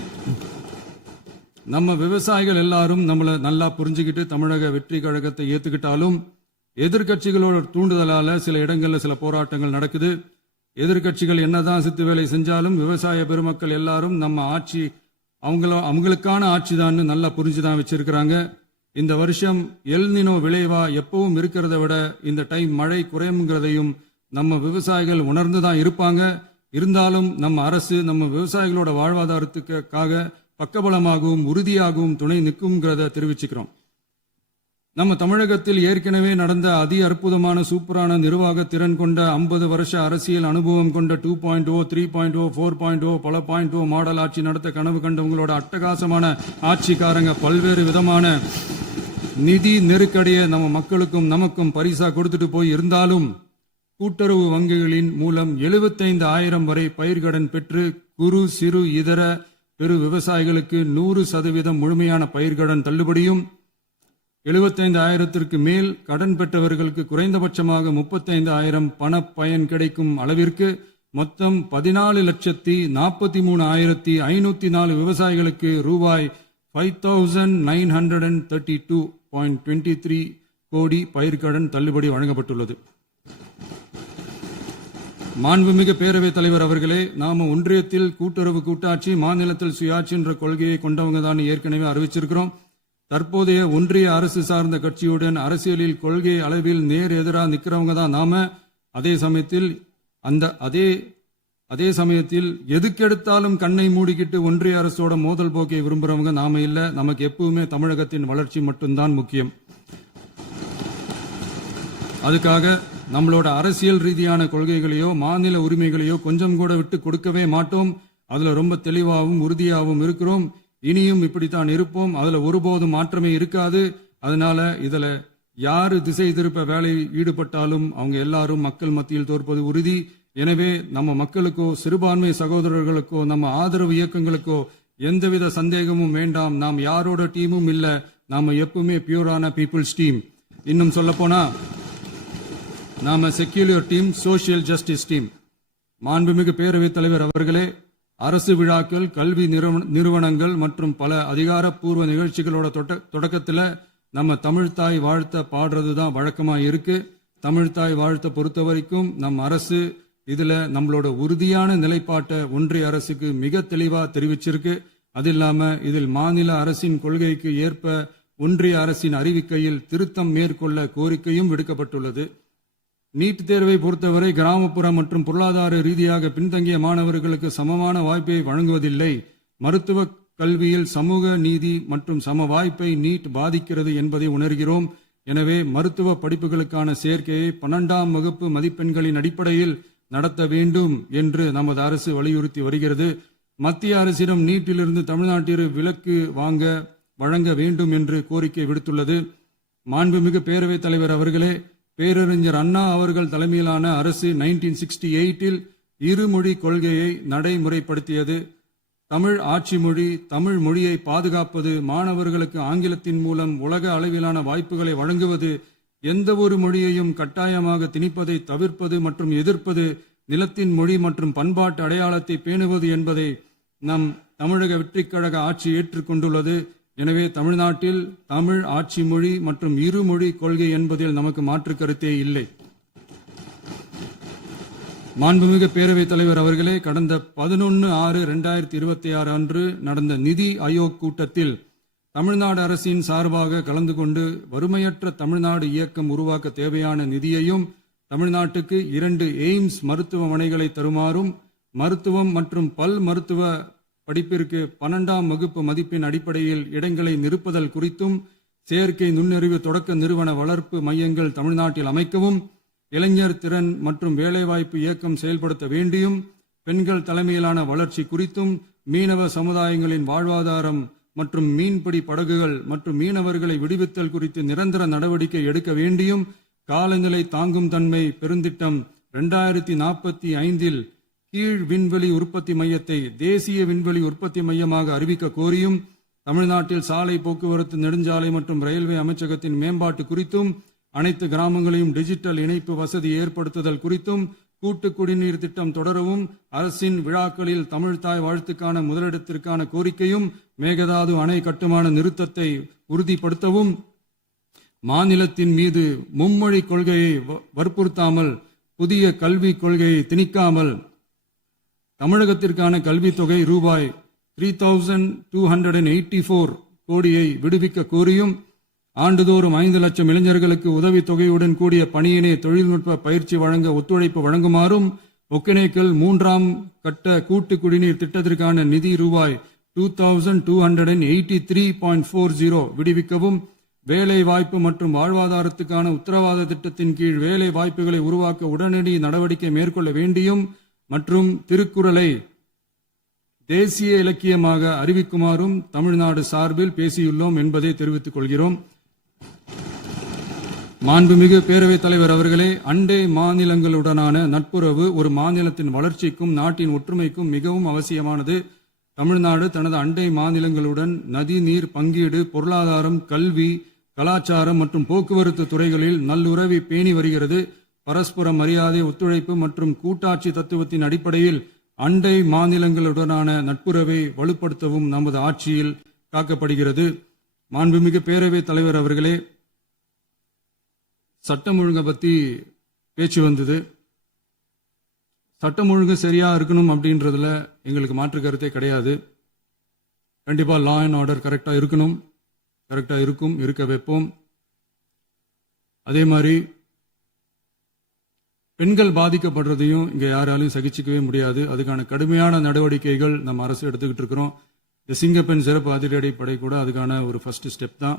நம்ம விவசாயிகள் எல்லாரும் நம்மளை நல்லா புரிஞ்சுக்கிட்டு தமிழக வெற்றி கழகத்தை ஏத்துக்கிட்டாலும் எதிர்கட்சிகளோட தூண்டுதலால சில இடங்கள்ல சில போராட்டங்கள் நடக்குது. எதிர்கட்சிகள் என்னதான் சித்து வேலை செஞ்சாலும் விவசாய பெருமக்கள் எல்லாரும் நம்ம ஆட்சி அவங்களுக்கான ஆட்சி தான் நல்லா புரிஞ்சுதான் வச்சிருக்கிறாங்க. இந்த வருஷம் எல்னினோ விளைவா எப்பவும் இருக்கிறத விட இந்த டைம் மழை குறையுங்கிறதையும் நம்ம விவசாயிகள் உணர்ந்துதான் இருப்பாங்க. இருந்தாலும் நம்ம அரசு நம்ம விவசாயிகளோட வாழ்வாதாரத்துக்காக பக்கபலமாகவும் உறுதியாகவும் துணை நிற்கும்ங்கிறத தெரிவிச்சுக்கிறோம். நம்ம தமிழகத்தில் ஏற்கனவே நடந்த அதி அற்புதமான சூப்பரான நிர்வாக திறன் கொண்ட 50 வருஷ அரசியல் அனுபவம் கொண்ட 2.0, 3.0, 4.0 பல 0.0 மாடல் ஆட்சி நடத்த கனவு கண்டவங்களோட அட்டகாசமான ஆட்சிக்காரங்க பல்வேறு விதமான நிதி நெருக்கடியை நம்ம மக்களுக்கும் நமக்கும் பரிசா கொடுத்துட்டு போய் இருந்தாலும் கூட்டுறவு வங்கிகளின் மூலம் 75,000 வரை பயிர்கடன் பெற்று குறு சிறு இதர பெரு விவசாயிகளுக்கு 100% முழுமையான பயிர்கடன் தள்ளுபடியும் 75,000க்கு மேல் கடன் பெற்றவர்களுக்கு குறைந்தபட்சமாக 35,000 பண பயன் கிடைக்கும் அளவிற்கு மொத்தம் 14,43,504 விவசாயிகளுக்கு ரூபாய் 5,932.23 கோடி பயிர்கடன் தள்ளுபடி வழங்கப்பட்டுள்ளது. மாண்புமிகு பேரவைத் தலைவர் அவர்களே, நாம ஒன்றியத்தில் கூட்டுறவு கூட்டாட்சி, மாநிலத்தில் சுயாட்சி என்ற கொள்கையை கொண்டவங்க தான் ஏற்கனவே அறிவிச்சிருக்கிறோம். தற்போதைய ஒன்றிய அரசு சார்ந்த கட்சியுடன் அரசியலில் கொள்கை அளவில் நேர் எதிராக நிற்கிறவங்க தான் நாம. அதே சமயத்தில் எதுக்கெடுத்தாலும் கண்ணை மூடிக்கிட்டு ஒன்றிய அரசோட மோதல் போக்கை விரும்புறவங்க நாம இல்ல. நமக்கு எப்பவுமே தமிழகத்தின் வளர்ச்சி மட்டும்தான் முக்கியம். அதுக்காக நம்மளோட அரசியல் ரீதியான கொள்கைகளையோ மாநில உரிமைகளையோ கொஞ்சம் கூட விட்டு கொடுக்கவே மாட்டோம். அதுல ரொம்ப தெளிவாகவும் உறுதியாகவும் இருக்கிறோம். இனியும் இப்படித்தான் இருப்போம். அதுல ஒருபோதும் மாற்றமே இருக்காது. அதனால இதுல யாரு திசை திருப்ப வேலையில் ஈடுபட்டாலும் அவங்க எல்லாரும் மக்கள் மத்தியில் தோற்பது உறுதி. எனவே நம்ம மக்களுக்கோ சிறுபான்மை சகோதரர்களுக்கோ நம்ம ஆதரவு இயக்கங்களுக்கோ எந்தவித சந்தேகமும் வேண்டாம். நாம் யாரோட டீமும் இல்ல. நாம எப்பவுமே பியூரான பீப்புள்ஸ் டீம். இன்னும் சொல்ல போனா நாம secular team, social justice team. மாண்புமிகு பேரவைத் தலைவர் அவர்களே, அரசு விழாக்கள், கல்வி நிறுவனங்கள் மற்றும் பல அதிகாரப்பூர்வ நிகழ்ச்சிகளோட தொடக்கத்தில் நம்ம தமிழ்தாய் வாழ்த்த பாடுறது தான் வழக்கமா இருக்கு. தமிழ்தாய் வாழ்த்த பொறுத்த வரைக்கும் நம் அரசு இதுல நம்மளோட உறுதியான நிலைப்பாட்டை ஒன்றிய அரசுக்கு மிக தெளிவா தெரிவிச்சிருக்கு. அது இல்லாம இதில் மாநில அரசின் கொள்கைக்கு ஏற்ப ஒன்றிய அரசின் அறிவிக்கையில் திருத்தம் மேற்கொள்ள கோரிக்கையும் விடுக்கப்பட்டுள்ளது. நீட் தேர்வை பொறுத்தவரை கிராமப்புற மற்றும் பொருளாதார ரீதியாக பின்தங்கிய மாணவர்களுக்கு சமமான வாய்ப்பை வழங்குவதில்லை. மருத்துவ கல்வியில் சமூக நீதி மற்றும் சம வாய்ப்பை நீட் பாதிக்கிறது என்பதை உணர்கிறோம். எனவே மருத்துவ படிப்புகளுக்கான சேர்க்கையை 12ஆம் வகுப்பு மதிப்பெண்களின் அடிப்படையில் நடத்த வேண்டும் என்று நமது அரசு வலியுறுத்தி வருகிறது. மத்திய அரசிடம் நீட்டிலிருந்து தமிழ்நாட்டிற்கு விலக்கு வழங்க வேண்டும் என்று கோரிக்கை விடுத்துள்ளது. மாண்புமிகு பேரவைத் தலைவர் அவர்களே, பேரறிஞர் அண்ணா அவர்கள் தலைமையிலான அரசு 1968 இருமொழி கொள்கையை நடைமுறைப்படுத்தியது. தமிழ் ஆட்சி மொழி, தமிழ் மொழியை பாதுகாப்பது, மாணவர்களுக்கு ஆங்கிலத்தின் மூலம் உலக அளவிலான வாய்ப்புகளை வழங்குவது, எந்த ஒரு மொழியையும் கட்டாயமாக திணிப்பதை தவிர்ப்பது மற்றும் எதிர்ப்பது, நிலத்தின் மொழி மற்றும் பண்பாட்டு அடையாளத்தை பேணுவது என்பதை நம் தமிழக வெற்றிக்கழக ஆட்சி ஏற்றுக்கொண்டுள்ளது. எனவே தமிழ்நாட்டில் தமிழ் ஆட்சி மொழி மற்றும் இருமொழி கொள்கை என்பதில் நமக்கு மாற்று கருத்தே இல்லை. மாண்புமிகு பேரவைத் தலைவர் அவர்களே, கடந்த 11/6/2026 அன்று நடந்த நிதி ஆயோக் கூட்டத்தில் தமிழ்நாடு அரசின் சார்பாக கலந்து கொண்டு வறுமையற்ற தமிழ்நாடு இயக்கம் உருவாக்க தேவையான நிதியையும், தமிழ்நாட்டுக்கு 2 எய்ம்ஸ் மருத்துவமனைகளை தருமாறும், மருத்துவம் மற்றும் பல் மருத்துவ படிப்பிற்கு 12ஆம் வகுப்பு மதிப்பின் அடிப்படையில் இடங்களை நிரப்புதல் குறித்தும், செயற்கை நுண்ணறிவு தொடக்க நிறுவன வளர்ப்பு மையங்கள் தமிழ்நாட்டில் அமைக்கவும், இளைஞர் திறன் மற்றும் வேலைவாய்ப்பு இயக்கம் செயல்படுத்த வேண்டியும், பெண்கள் தலைமையிலான வளர்ச்சி குறித்தும், மீனவ சமுதாயங்களின் வாழ்வாதாரம் மற்றும் மீன்பிடி படகுகள் மற்றும் மீனவர்களை விடுவித்தல் குறித்து நிரந்தர நடவடிக்கை எடுக்க வேண்டியும், காலநிலை தாங்கும் தன்மை பெருந்திட்டம் 2045 கீழ் விண்வெளி உற்பத்தி மையத்தை தேசிய விண்வெளி உற்பத்தி மையமாக அறிவிக்க கோரியும், தமிழ்நாட்டில் சாலை போக்குவரத்து, நெடுஞ்சாலை மற்றும் ரயில்வே அமைச்சகத்தின் மேம்பாட்டு குறித்தும், அனைத்து கிராமங்களையும் டிஜிட்டல் இணைப்பு வசதி ஏற்படுத்துதல் குறித்தும், கூட்டு குடிநீர் திட்டம் தொடரவும், அரசின் விழாக்களில் தமிழ்தாய் வாழ்த்துக்கான முதலிடத்திற்கான கோரிக்கையும், மேகதாது அணை கட்டுமான நிறுத்தத்தை உறுதிப்படுத்தவும், மாநிலத்தின் மீது மும்மொழி கொள்கையை வற்புறுத்தாமல் புதிய கல்விக் கொள்கையை திணிக்காமல் தமிழகத்திற்கான கல்வித்தொகை ரூபாய் 3284 கோடியை விடுவிக்க கோரியும், ஆண்டுதோறும் 5 லட்சம் இளைஞர்களுக்கு உதவித்தொகையுடன் கூடிய பணியினை தொழில்நுட்ப பயிற்சி வழங்க ஒத்துழைப்பு வழங்குமாறும், ஒகேனக்கல் 3ஆம் கட்ட கூட்டு குடிநீர் திட்டத்திற்கான நிதி ரூபாய் 2283.40 விடுவிக்கவும், வேலை வாய்ப்பு மற்றும் வாழ்வாதாரத்துக்கான உத்தரவாத திட்டத்தின் கீழ் வேலை வாய்ப்புகளை உருவாக்க உடனடி நடவடிக்கை மேற்கொள்ள வேண்டியும் மற்றும் திருக்குறளை தேசிய இலக்கியமாக அறிவிக்குமாறும் தமிழ்நாடு சார்பில் பேசியுள்ளோம் என்பதை தெரிவித்துக் கொள்கிறோம். மாண்புமிகு பேரவைத் தலைவர் அவர்களே, அண்டை மாநிலங்களுடனான நட்புறவு ஒரு மாநிலத்தின் வளர்ச்சிக்கும் நாட்டின் ஒற்றுமைக்கும் மிகவும் அவசியமானது. தமிழ்நாடு தனது அண்டை மாநிலங்களுடன் நதி நீர் பங்கீடு, பொருளாதாரம், கல்வி, கலாச்சாரம் மற்றும் போக்குவரத்து துறைகளில் நல்லுறவை பேணி வருகிறது. பரஸ்பர மரியாதை, ஒத்துழைப்பு மற்றும் கூட்டாட்சி தத்துவத்தின் அடிப்படையில் அண்டை மாநிலங்களுடனான நட்புறவை வலுப்படுத்தவும் நமது ஆட்சியில் காக்கப்படுகிறது. மாண்புமிகு பேரவைத் தலைவர் அவர்களே, சட்டம் ஒழுங்கை பத்தி பேச்சு வந்தது. சட்டம் ஒழுங்கு சரியா இருக்கணும் அப்படின்றதுல எங்களுக்கு மாற்று கருத்தே கிடையாது. கண்டிப்பா லா அண்ட் ஆர்டர் கரெக்டா இருக்கணும், கரெக்டா இருக்கும், இருக்க வைப்போம். அதே மாதிரி பெண்கள் பாதிக்கப்படுறதையும் இங்க யாராலையும் சகிச்சுக்கவே முடியாது. அதுக்கான கடுமையான நடவடிக்கைகள் நம்ம அரசு எடுத்துக்கிட்டு இருக்கிறோம். இந்த சிங்கப்பெண் சிறப்பு அதிரடிப்படை கூட அதுக்கான ஒரு ஃபர்ஸ்ட் ஸ்டெப் தான்.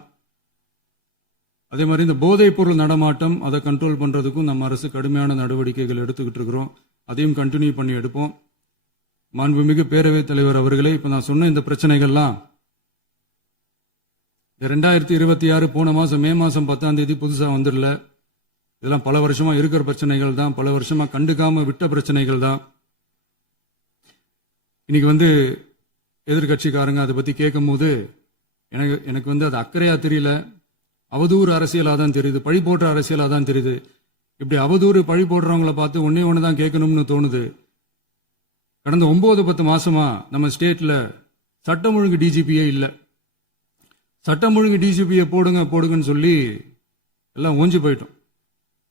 அதே மாதிரி இந்த போதைப் பொருள் நடமாட்டம் அதை கண்ட்ரோல் பண்றதுக்கும் நம்ம அரசு கடுமையான நடவடிக்கைகள் எடுத்துக்கிட்டு இருக்கிறோம். அதையும் கண்டினியூ பண்ணி எடுப்போம். மாண்புமிகு பேரவைத் தலைவர் அவர்களே, இப்ப நான் சொன்ன இந்த பிரச்சனைகள்லாம் 2026 போன மாசம் மே மாசம் 10ஆம் தேதி புதுசா வந்துடல. இதெல்லாம் பல வருஷமா இருக்கிற பிரச்சனைகள் தான், பல வருஷமா கண்டுக்காம விட்ட பிரச்சனைகள் தான். இன்னைக்கு எதிர்கட்சிக்காரங்க அதை பத்தி கேட்கும் போது எனக்கு அது அக்கறையா தெரியல, அவதூறு அரசியலா தான் தெரியுது, பழி போடுற அரசியலா தான் தெரியுது. இப்படி அவதூறு பழி போடுறவங்களை பார்த்து ஒன்னே ஒன்று தான் கேட்கணும்னு தோணுது. கடந்த 9-10 மாசமா நம்ம ஸ்டேட்ல சட்டம் ஒழுங்கு டிஜிபியே இல்லை. சட்டம் ஒழுங்கு டிஜிபியை போடுங்கன்னு சொல்லி எல்லாம் ஓஞ்சி போயிட்டோம்.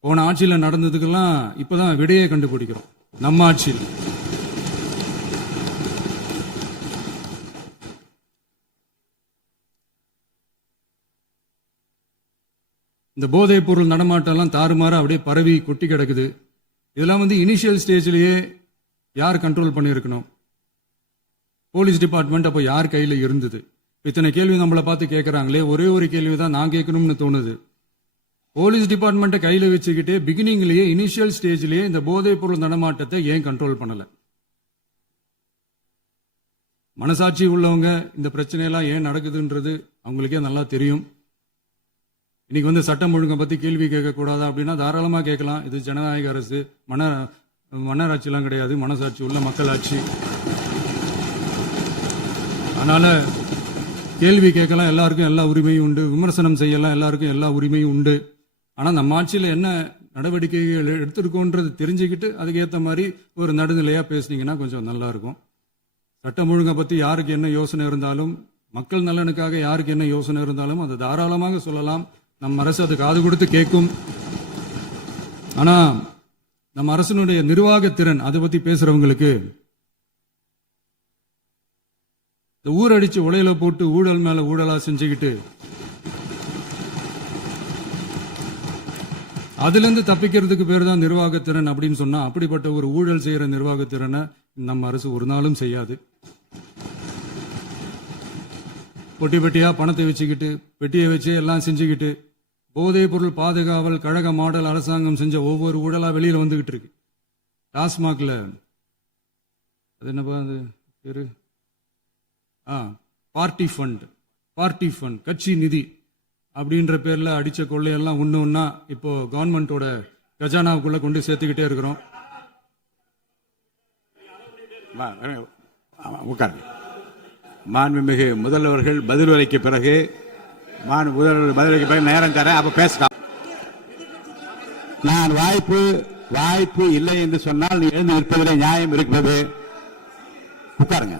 போன ஆட்சியில் நடந்ததுக்கெல்லாம் இப்பதான் விடையே கண்டுபிடிக்கிறோம் நம்ம ஆட்சியில். இந்த போதைப் பொருள் நடமாட்டம் எல்லாம் தாறுமாற அப்படியே பரவி கொட்டி கிடக்குது. இதெல்லாம் இனிஷியல் ஸ்டேஜ்லயே யார் கண்ட்ரோல் பண்ணியிருக்கணும்? போலீஸ் டிபார்ட்மெண்ட் அப்போ யார் கையில் இருந்தது? இத்தனை கேள்வி நம்மளை பார்த்து கேட்கறாங்களே, ஒரே ஒரு கேள்வி தான் நான் கேட்கணும்னு தோணுது. போலீஸ் டிபார்ட்மெண்ட்டை கையில் வச்சுக்கிட்டே பிகினிங்லயே இனிஷியல் ஸ்டேஜ்லயே இந்த போதைப் பொருள் நடமாட்டத்தை ஏன் கண்ட்ரோல் பண்ணல? மனசாட்சி உள்ளவங்க இந்த பிரச்சனையெல்லாம் ஏன் நடக்குதுன்றது அவங்களுக்கே நல்லா தெரியும். இன்னைக்கு சட்டம் ஒழுங்கை பத்தி கேள்வி கேட்கக்கூடாதா அப்படின்னா தாராளமா கேட்கலாம். இது ஜனநாயக அரசு, மன்னராட்சியெல்லாம் கிடையாது, மனசாட்சி உள்ள மக்களாட்சி. அதனால கேள்வி கேட்கலாம், எல்லாருக்கும் எல்லா உரிமையும் உண்டு. விமர்சனம் செய்யலாம், எல்லாருக்கும் எல்லா உரிமையும் உண்டு. ஆனா நம்ம ஆட்சியில் என்ன நடவடிக்கைகள் எடுத்திருக்கோன்றது தெரிஞ்சுக்கிட்டு அதுக்கேற்ற மாதிரி ஒரு நடுநிலையா பேசுனீங்கன்னா கொஞ்சம் நல்லா இருக்கும். சட்டம் ஒழுங்கை பத்தி யாருக்கு என்ன யோசனை இருந்தாலும், மக்கள் நலனுக்காக யாருக்கு என்ன யோசனை இருந்தாலும் அதை தாராளமாக சொல்லலாம். நம்ம அரசு அது காது கொடுத்து கேட்கும். ஆனா நம்ம அரசினுடைய நிர்வாகத்திறன் அதை பத்தி பேசுறவங்களுக்கு இந்த ஊரடிச்சு உலையில போட்டு ஊழல் மேல ஊழலா செஞ்சுக்கிட்டு அதுல இருந்து தப்பிக்கிறதுக்கு பேர் தான் நிர்வாகத்திறன் அப்படின்னு சொன்னா, அப்படிப்பட்ட ஒரு ஊழல் செய்யற நிர்வாகத்திறனை நம்ம அரசு ஒரு நாளும் செய்யாது. பொட்டி பெட்டியா பணத்தை வச்சுக்கிட்டு, பெட்டியை வச்சு எல்லாம் செஞ்சுக்கிட்டு, போதைப் பொருள் பாதுகாவல் கழக மாடல் அரசாங்கம் செஞ்ச ஒவ்வொரு ஊழலா வெளியில வந்துகிட்டு இருக்கு. டாஸ்மாக்ல அது என்னப்பா அது பேரு, பார்ட்டி ஃபண்ட் கட்சி நிதி அப்படின்ற பேர்ல அடிச்ச கொள்ளையெல்லாம் ஒண்ணா இப்போ கவர்மெண்டோட கஜானாவுக்குள்ள கொண்டு சேர்த்துக்கிட்டே இருக்கிறோம். உட்காருங்க. மாண்புமிகு முதல்வர்கள் பதில் உரைக்கு பிறகு நேரம் தரேன், அப்ப பேசலாம். நான் வாய்ப்பு இல்லை என்று சொன்னால் நீ எழுந்து நிற்பதிலே நியாயம் இருக்கிறது. உட்காருங்க.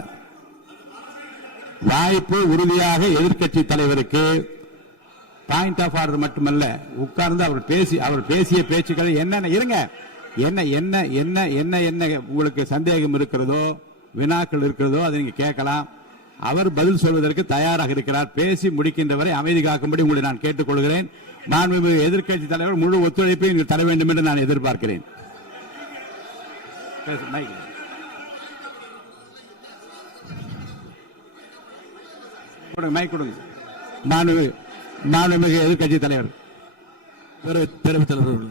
வாய்ப்பு உறுதியாக எதிர்க்கட்சி தலைவருக்கு பாயிண்ட் ஆஃப் ஆர்டர் மட்டுமல்ல, உட்கார்ந்து அவர் பேசிய பேச்சுக்களை என்னென்ன இருங்க, என்ன உங்களுக்கு சந்தேகம் இருக்கிறதோ, வினாக்கள் இருக்கிறதோ அதை நீங்க கேட்கலாம். அவர் பதில் சொல்வதற்கு தயாராக இருக்கிறார். பேசி முடிக்கின்ற வரை அமைதி காக்கும்படி உங்களை நான் கேட்டுக்கொள்கிறேன். மாண்புமிகு எதிர்க்கட்சி தலைவர் முழு ஒத்துழைப்பை நீங்கள் தர வேண்டும் என்று நான் எதிர்பார்க்கிறேன். மாண்புமிகு எதிர்க்கட்சி தலைவர் பேரவைத் தலைவர்,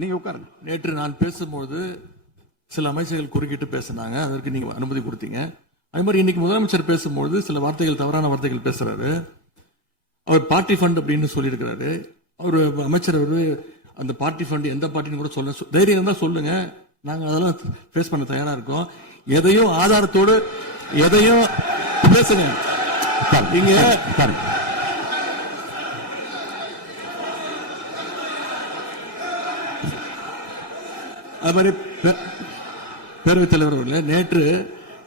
நீங்க உட்காருங்க. நேற்று நான் பேசும்போது சில அமைச்சர்கள் குறுக்கிட்டு பேசினாங்க, அதற்கு நீங்க அனுமதி கொடுத்தீங்க. அதே மாதிரி இன்னைக்கு முதலமைச்சர் பேசும்போது சில வார்த்தைகள், தவறான வார்த்தைகள் பேசுறாரு. அவர் பார்ட்டி ஃபண்ட் அப்படின்னு சொல்லியிருக்கிறாரு. அவர் அமைச்சர் அந்த பார்ட்டி ஃபண்ட் எந்த பார்ட்டின்னு கூட சொல்ல தைரியம் இருந்தா சொல்லுங்க, நாங்க அதெல்லாம் ஃபேஸ் பண்ண தயாரா இருக்கோம். எதையும் ஆதாரத்தோடு எதையும் பேசுங்க. நீங்க அது மாதிரி பேரவைத் தலைவர் அவர்களே,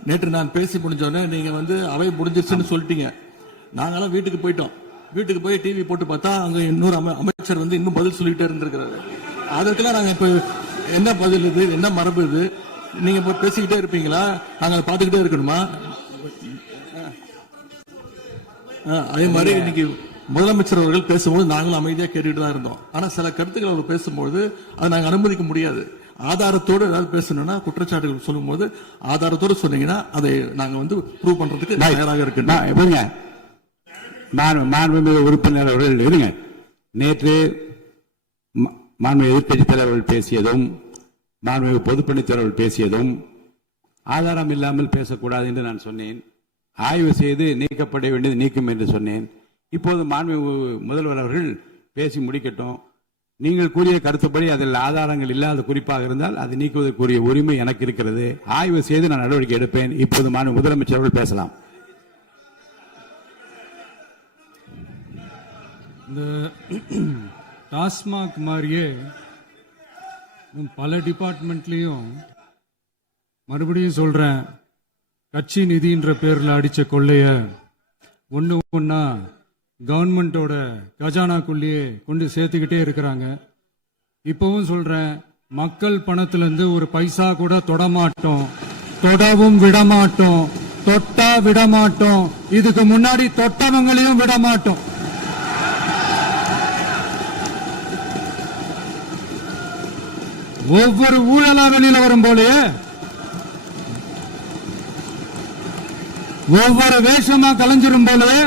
நேற்று நான் பேசி முடிஞ்சோடனே நீங்க அவை முடிஞ்சிருச்சுன்னு சொல்லிட்டீங்க. நாங்கெல்லாம் வீட்டுக்கு போயிட்டோம். வீட்டுக்கு போய் டிவி போட்டு பார்த்தா அங்க இன்னொரு அமைச்சர் இன்னும் பதில் சொல்லிட்டே இருந்திருக்கிறாரு. அதற்கெல்லாம் நாங்க இப்ப என்ன பதில் இது, என்ன மரபு இது? நீங்க இப்ப பேசிக்கிட்டே இருப்பீங்களா? நாங்க அதை பார்த்துக்கிட்டே இருக்கணுமா? அதே மாதிரி இன்னைக்கு முதலமைச்சர் அவர்கள் பேசும்போது நாங்களும் அமைதியா கேட்டுட்டு தான் இருந்தோம். ஆனா சில கருத்துக்கள் அவர் பேசும்போது அதை நாங்க அனுமதிக்க முடியாது. ஆதாரத்தோடு ஏதாவது பேசணும்னா, குற்றச்சாட்டுகள் சொல்லும் போது ஆதாரத்தோடு சொன்னீங்கன்னா அதை நாங்க ப்ரூவ் பண்றதுக்கு தயாராக இருக்கு. மாண்புமிகு உறுப்பினர் அவர்கள் இருங்க. நேற்று மாண்புமிகு எதிர்க்கட்சி தலைவர்கள் பேசியதும், மாண்புமிகு பொதுப்பணித் தலைவர்கள் பேசியதும் ஆதாரம் இல்லாமல் பேசக்கூடாது என்று நான் சொன்னேன். ஆய்வு செய்து நீக்கப்பட வேண்டியது நீக்கும் என்று சொன்னேன். இப்போது மாண்புமிகு முதல்வர் அவர்கள் பேசி முடிக்கட்டும். நீங்கள் கூறிய கருத்துப்படி அதில் ஆதாரங்கள் இல்லாத குறிப்பாக இருந்தால் அதை நீக்குவதற்குரிய உரிமை எனக்கு இருக்கிறது. ஆய்வு செய்து நான் நடவடிக்கை எடுப்பேன். இப்போது மாண்புமிகு முதலமைச்சர் அவர்கள் பேசலாம். இந்த டாஸ்மாக் மாதிரியே பல டிபார்ட்மெண்ட்லயும் மறுபடியும் சொல்றேன், கட்சி நிதின்ற பேர்ல அடிச்ச கொள்ளைய ஒண்ணு ஒண்ணா கவர்மெண்டோட கஜானாக்குள்ளேயே கொண்டு சேர்த்துக்கிட்டே இருக்கிறாங்க. இப்பவும் சொல்றேன், மக்கள் பணத்துல இருந்து ஒரு பைசா கூட தொடமாட்டோம், தொடவும் விடமாட்டோம், தொட்டா விடமாட்டோம், இதுக்கு முன்னாடி தொட்டவங்களையும் விடமாட்டோம். ஒவ்வொரு ஊழலா வெளியில வரும் போலயே ஒவ்வொரு வேஷமா கலைஞ்சிரும் போலயே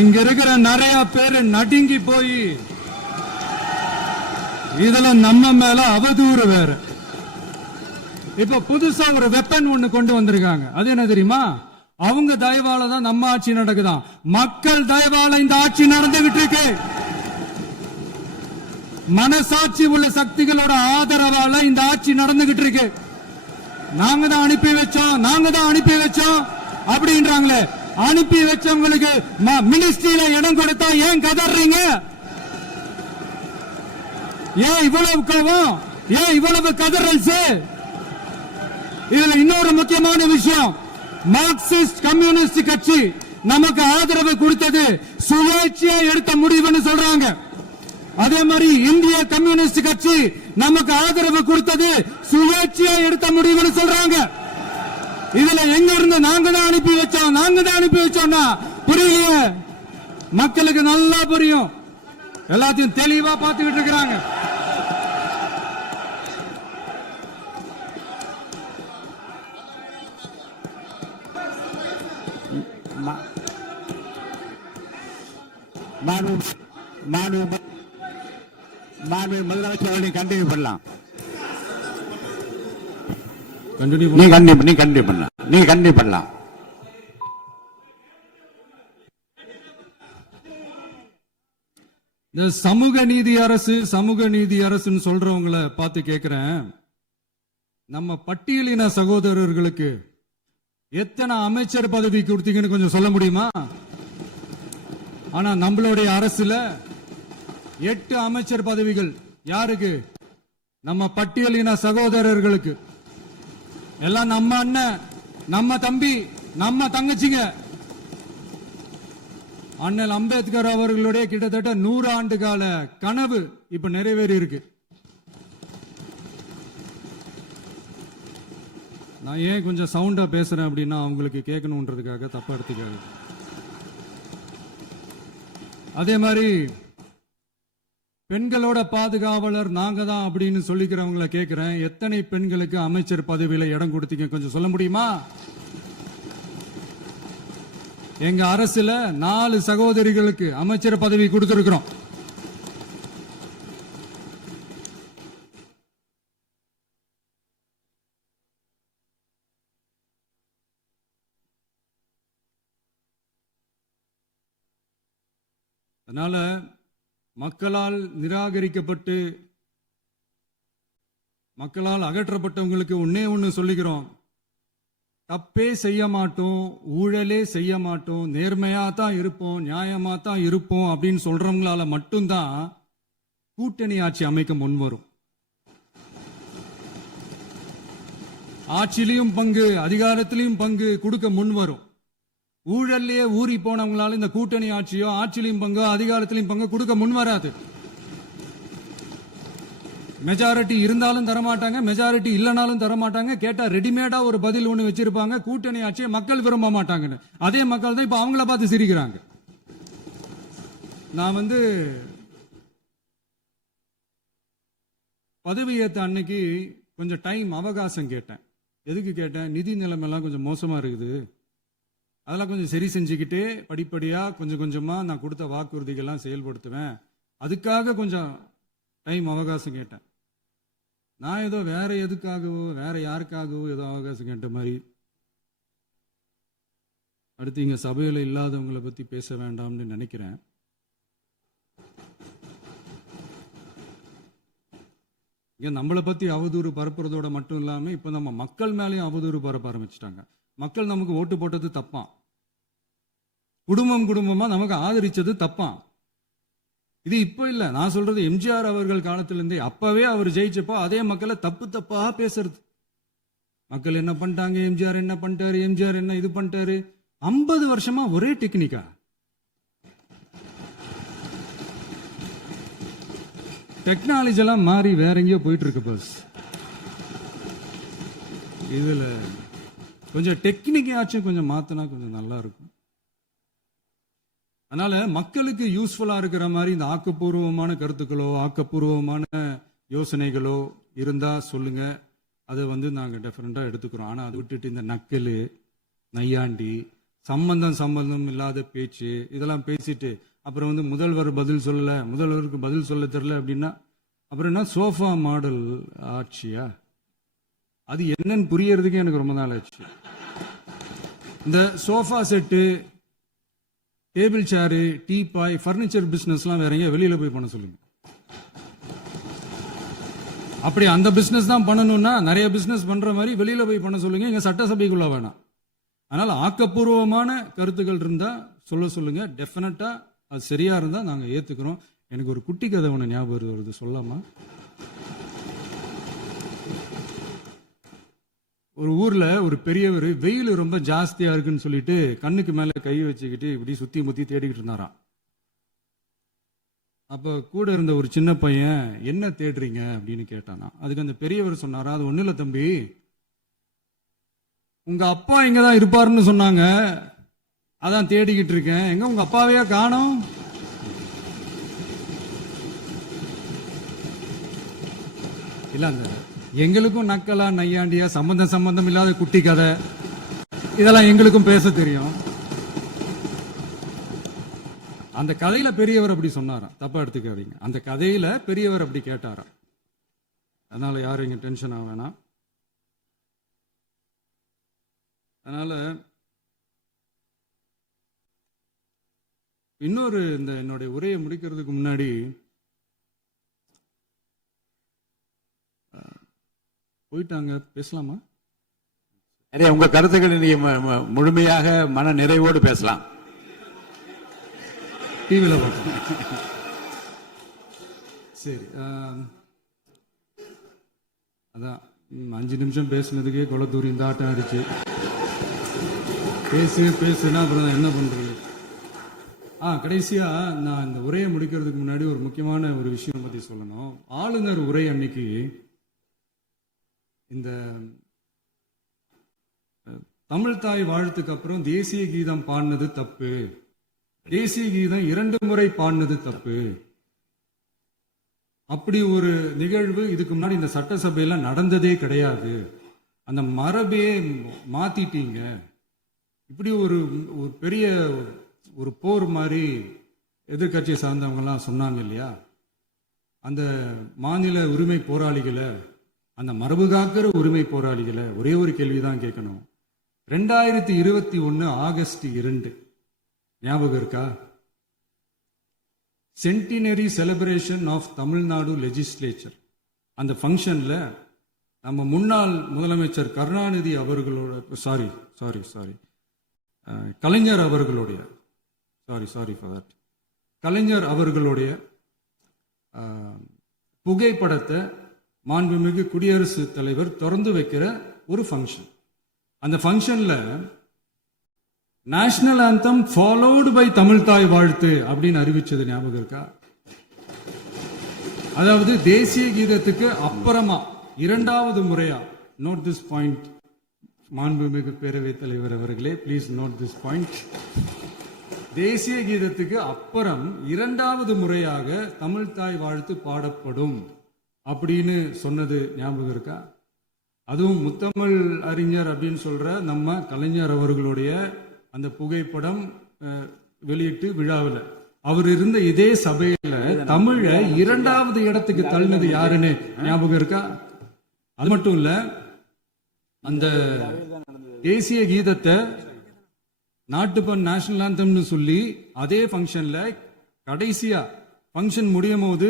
இங்க இருக்கிற நிறைய பேரு நடுங்கி போய் இதுல நம்ம மேல அவதூறு வேற. இப்ப புதுசா ஒரு வெப்பன் ஒண்ணு கொண்டு வந்திருக்காங்க. அது என்ன தெரியுமா? அவங்க தயவால தான் நம்ம ஆட்சி நடக்குதாம். மக்கள் தயவால இந்த ஆட்சி நடந்துகிட்டு இருக்கு. மனசாட்சி உள்ள சக்திகளோட ஆதரவால இந்த ஆட்சி நடந்துகிட்டு இருக்கு. நாங்க தான் அனுப்பி வச்சோம் அப்படின்றாங்களே. அனுப்பி வச்சவங்களுக்கு மினிஸ்ட்ரியில இடம் கொடுத்தா ஏன் கதறீங்க? ஏன் இவ்வளவு கோவம்? ஏன் இவ்வளவு கதறல்ஸ்? இதுல இன்னொரு முக்கியமான விஷயம், மார்க்சிஸ்ட் கம்யூனிஸ்ட் கட்சி நமக்கு ஆதரவு கொடுத்தது சுயேட்சையா எடுத்த முடிவுன்னு சொல்றாங்க. அதே மாதிரி இந்திய கம்யூனிஸ்ட் கட்சி நமக்கு ஆதரவு கொடுத்தது சுயேட்சையா எடுத்த முடிவுன்னு சொல்றாங்க. இதுல எங்க இருந்து நாங்க தான் அனுப்பி வச்சோம்னா புரியலையே. மக்களுக்கு நல்லா புரியும், எல்லாத்தையும் தெளிவா பார்த்துக்கிட்டு இருக்கிறாங்க. முதலமைச்சர் கண்டினியூ பண்ணலாம். கண்டினியூ பண்ணலாம். இந்த சமூக நீதி அரசுன்னு சொல்றவங்களை பார்த்து கேட்கிறேன், நம்ம பட்டியலின சகோதரர்களுக்கு எத்தனை அமைச்சர் பதவி கொடுத்தீங்கன்னு கொஞ்சம் சொல்ல முடியுமா? ஆனா நம்மளுடைய அரசுல 8 அமைச்சர் பதவிகள் யாருக்கு? நம்ம பட்டியலின சகோதரர்களுக்கு. எல்லாம் நம்ம அண்ணன், நம்ம தம்பி, நம்ம தங்கச்சிங்க. அண்ணல் அம்பேத்கர் அவர்களுடைய கிட்டத்தட்ட 100 ஆண்டு கால கனவு இப்ப நிறைவேறி இருக்கு. நான் ஏன் கொஞ்சம் சவுண்டா பேசுறேன் அப்படின்னா அவங்களுக்கு கேட்கணும்ன்றதுக்காக தப்பா எடுத்துக்காது. அதே மாதிரி பெண்களோட பாதுகாவலர் நாங்க தான் அப்படின்னு சொல்லிக்கிறவங்களை கேட்கிறேன், எத்தனை பெண்களுக்கு அமைச்சர் பதவியில இடம் கொடுத்தீங்க கொஞ்சம் சொல்ல முடியுமா? எங்க அரசுல 4 சகோதரிகளுக்கு அமைச்சர் பதவி கொடுத்திருக்கிறோம். அதனால மக்களால் நிராகரிக்கப்பட்டு மக்களால் அகற்றப்பட்டவங்களுக்கு ஒண்ணு சொல்லிக்கிறோம், தப்பே செய்ய மாட்டோம், ஊழலே செய்ய மாட்டோம், நேர்மையா தான் இருப்போம், நியாயமா தான் இருப்போம் அப்படின்னு சொல்றவங்களால மட்டும்தான் கூட்டணி ஆட்சி அமைக்க முன்வரும். ஆட்சியிலையும் பங்கு, அதிகாரத்திலையும் பங்கு கொடுக்க முன்வரும். ஊழல்லையே ஊறி போனவங்களால இந்த கூட்டணி ஆட்சியோ ஆட்சியிலையும் பங்கு அதிகாரத்திலையும் பங்கு கொடுக்க முன்வராது. மெஜாரிட்டி இருந்தாலும் தரமாட்டாங்க, மெஜாரிட்டி இல்லைனாலும் தரமாட்டாங்க. கேட்டா ரெடிமேடா ஒரு பதில் ஒண்ணு வச்சிருப்பாங்க, கூட்டணி ஆட்சியை மக்கள் விரும்ப மாட்டாங்கன்னு. அதே மக்கள் தான் இப்ப அவங்கள பார்த்து சிரிக்கிறாங்க. நான் பதவி ஏத்த அன்னைக்கு கொஞ்சம் டைம் அவகாசம் கேட்டேன். எதுக்கு கேட்டேன்? நிதி நிலைமைலாம் கொஞ்சம் மோசமா இருக்குது, அதெல்லாம் கொஞ்சம் சரி செஞ்சுக்கிட்டே படிப்படியா கொஞ்சம் கொஞ்சமா நான் கொடுத்த வாக்குறுதிகள்லாம் செயல்படுத்துவேன், அதுக்காக கொஞ்சம் டைம் அவகாசம் கேட்டேன். நான் ஏதோ வேற எதுக்காகவோ வேற யாருக்காகவோ ஏதோ அவகாசம் கேட்ட மாதிரி. அடுத்து இங்க சபையில இல்லாதவங்களை பத்தி பேச வேண்டாம்னு நினைக்கிறேன். இங்க நம்மளை பத்தி அவதூறு பரப்புறதோட மட்டும் இல்லாம இப்ப நம்ம மக்கள் மேலேயும் அவதூறு பரப்ப ஆரம்பிச்சிட்டாங்க. மக்கள் நமக்கு ஓட்டு போட்டது தப்பான், குடும்பமா நமக்கு ஆதரிச்சது தப்பான், இது இப்போ இல்ல, நான் சொல்றது எம்ஜிஆர் அவர்கள் காலத்திலிருந்தே. அப்பவே அவர் ஜெயிச்சப்போ அதே மக்களை தப்பு தப்பா பேசுறது. மக்கள் என்ன பண்ணிட்டாங்க, எம்ஜிஆர் என்ன பண்ணிட்டாரு, எம்ஜிஆர் என்ன இது பண்ணிட்டாரு. 50 வருஷமா ஒரே டெக்னிக்கா. டெக்னாலஜி எல்லாம் மாறி வேற எங்கேயோ போயிட்டு இருக்கு பஸ். இதுல கொஞ்சம் டெக்னிக்காச்சும் கொஞ்சம் மாத்தினா கொஞ்சம் நல்லா இருக்கும். அதனால மக்களுக்கு யூஸ்ஃபுல்லா இருக்கிற மாதிரி இந்த ஆக்கப்பூர்வமான கருத்துக்களோ ஆக்கப்பூர்வமான யோசனைகளோ இருந்தா சொல்லுங்க. அதை நாங்க டெஃபரெண்டா எடுத்துக்கிறோம். ஆனா அதை விட்டுட்டு இந்த நக்கலு, நையாண்டி, சம்பந்தம் இல்லாத பேச்சு இதெல்லாம் பேசிட்டு அப்புறம் முதல்வர் பதில் சொல்லல, முதல்வருக்கு பதில் சொல்ல தெரியல அப்படின்னா அப்புறம் என்ன சோஃபா மாடல் ஆட்சியா? அது என்னன்னு புரியறதுக்கே எனக்கு ரொம்ப நாள் ஆச்சு. இந்த sofa set, table chair, teapoy, furniture பிசினஸ்லாம் வேற எங்க வெளியில போய் பண்ண சொல்லுங்க. அப்படி அந்த பிசினஸ் தான் பண்ணணும்னா நிறைய பிசினஸ் பண்ற மாதிரி வெளியில போய் பண்ண சொல்லுங்க, இங்க சட்டசபைக்குள்ள வேணாம். அதனால ஆக்கப்பூர்வமான கருத்துக்கள் இருந்தா சொல்லுங்க. டெஃபினட்டா அது சரியா இருந்தா நாங்க ஏத்துக்கிறோம். எனக்கு ஒரு குட்டி கதை ஒண்ணு ஞாபகம் வருது, சொல்லாமா? ஒரு ஊர்ல ஒரு பெரியவர் வெயில் ரொம்ப ஜாஸ்தியா இருக்குன்னு சொல்லிட்டு கண்ணுக்கு மேல கை வச்சுக்கிட்டு இப்படி சுத்தி முத்தி தேடிக்கிட்டு இருந்தாராம். அப்ப கூட இருந்த ஒரு சின்ன பையன் என்ன தேடுறீங்க அப்படின்னு கேட்டானா. அதுக்கு அந்த பெரியவர் சொன்னாரா, அது ஒண்ணு இல்ல தம்பி, உங்க அப்பா இங்கதான் இருப்பாருன்னு சொன்னாங்க, அதான் தேடிக்கிட்டு இருக்கேன். எங்க உங்க அப்பாவையா காணோம்? இல்ல அந்த எங்களுக்கும் நக்கலா நையாண்டியா சம்பந்தம் இல்லாத குட்டி கதை இதெல்லாம் எங்களுக்கும் பேச தெரியும். அந்த கதையில பெரியவர் அப்படி சொன்னாராம், தப்பா எடுத்துக்காதீங்க. அந்த கதையில பெரியவர் அப்படி கேட்டாராம். அதனால யாரும் இங்க டென்ஷன் ஆக வேணாம். அதனால இன்னொரு இந்த என்னுடைய உரையை முடிக்கிறதுக்கு முன்னாடி போயிட்டாங்க, பேசலாமா? உங்க கருத்துக்களை நீங்க முழுமையாக மன நிறைவோடு பேசலாம். டிவியில பார்ப்போம். சரி, அதான் 5 நிமிஷம் பேசுனதுக்கே கொளத்தூரி இந்த ஆட்டம் அடிச்சு பேசுனா அப்புறம் என்ன பண்றது? கடைசியா நான் இந்த உரையை முடிக்கிறதுக்கு முன்னாடி ஒரு முக்கியமான ஒரு விஷயம் பத்தி சொல்லணும். ஆளுநர் உரை அன்னைக்கு இந்த தமிழ் தாய் வாழ்த்துக்கு அப்புறம் தேசிய கீதம் பாடினது தப்பு, தேசிய கீதம் 2 முறை பாடினது தப்பு, அப்படி ஒரு நிகழ்வு இதுக்கு முன்னாடி இந்த சட்டசபையில நடந்ததே கிடையாது, அந்த மரபே மாத்திட்டீங்க, இப்படி ஒரு பெரிய ஒரு போர் மாதிரி எதிர்கட்சியை சார்ந்தவங்க எல்லாம் சொன்னாங்க இல்லையா? அந்த மாநில உரிமை போராளிகளை, அந்த மரபு காக்கிற உரிமை போராளிகளை ஒரே ஒரு கேள்விதான் கேட்கணும். 2021 ஆகஸ்ட் 2 ஞாபகம் இருக்கா? Centenary celebration of Tamil Nadu legislature. அந்த ஃபங்க்ஷன்ல நம்ம முன்னாள் முதலமைச்சர் கருணாநிதி அவர்களோட கலைஞர் அவர்களுடைய கலைஞர் அவர்களுடைய புகைப்படத்தை மாண்புமிகு குடியரசுத் தலைவர் திறந்து வைக்கிற ஒரு ஃபங்க்ஷன். அந்த ஃபங்க்ஷன்ல national anthem followed by Tamil Thai Vazhthu அப்படின்னு அறிவிச்சது ஞாபகம் இருக்கா? அதாவது தேசிய கீதத்துக்கு அப்புறமா 2வது முறையா, நோட் திஸ் பாயிண்ட் மாண்புமிகு பேரவைத் தலைவர் அவர்களே, பிளீஸ் நோட் திஸ் பாயிண்ட். தேசிய கீதத்துக்கு அப்புறம் 2வது முறையாக தமிழ் தாய் வாழ்த்து பாடப்படும் அப்படின்னு சொன்னது ஞாபகம் இருக்கா? அதுவும் முத்தமிழ் அறிஞர் அப்படின்னு சொல்ற நம்ம கலைஞர் அவர்களுடைய அந்த புகைப்படம் வெளியிட்டு விழாவில் அவர் இருந்த இதே சபையில தமிழ 2வது இடத்துக்கு தள்ளினது யாருன்னு ஞாபகம் இருக்கா? அது மட்டும் இல்ல, அந்த தேசிய கீதத்தை நாட்டுப்பண் நேஷனல் ஆந்தம்னு சொல்லி அதே ஃபங்க்ஷன்ல கடைசியா ஃபங்க்ஷன் முடியும் போது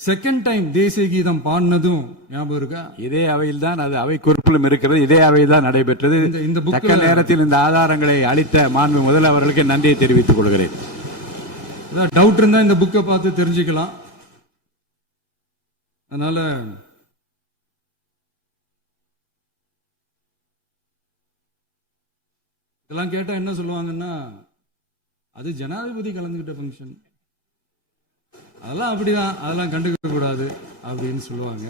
செகண்ட் டைம் தேசிய கீதம் பாடினதும் ஞாபகம் இருக்கா? இதே அவையில் தான், அது அவை குறிப்பிலும் இருக்கிறது, இதே அவையில் தான் நடைபெற்றது. இந்த தக்க நேரத்தில் இந்த ஆதாரங்களை அளித்த மாண்பு முதல்வர்களுக்கு நன்றியை தெரிவித்துக் கொள்கிறேன். டவுட் இருந்தா இந்த புக்கை பார்த்து தெரிஞ்சுக்கலாம். அதனால இதெல்லாம் கேட்டா என்ன சொல்லுவாங்கன்னா, அது ஜனாதிபதி கலந்துகிட்ட ஃபங்க்ஷன், அதெல்லாம் அப்படிதான், அதெல்லாம் கண்டுக்க கூடாது அப்படின்னு சொல்லுவாங்க.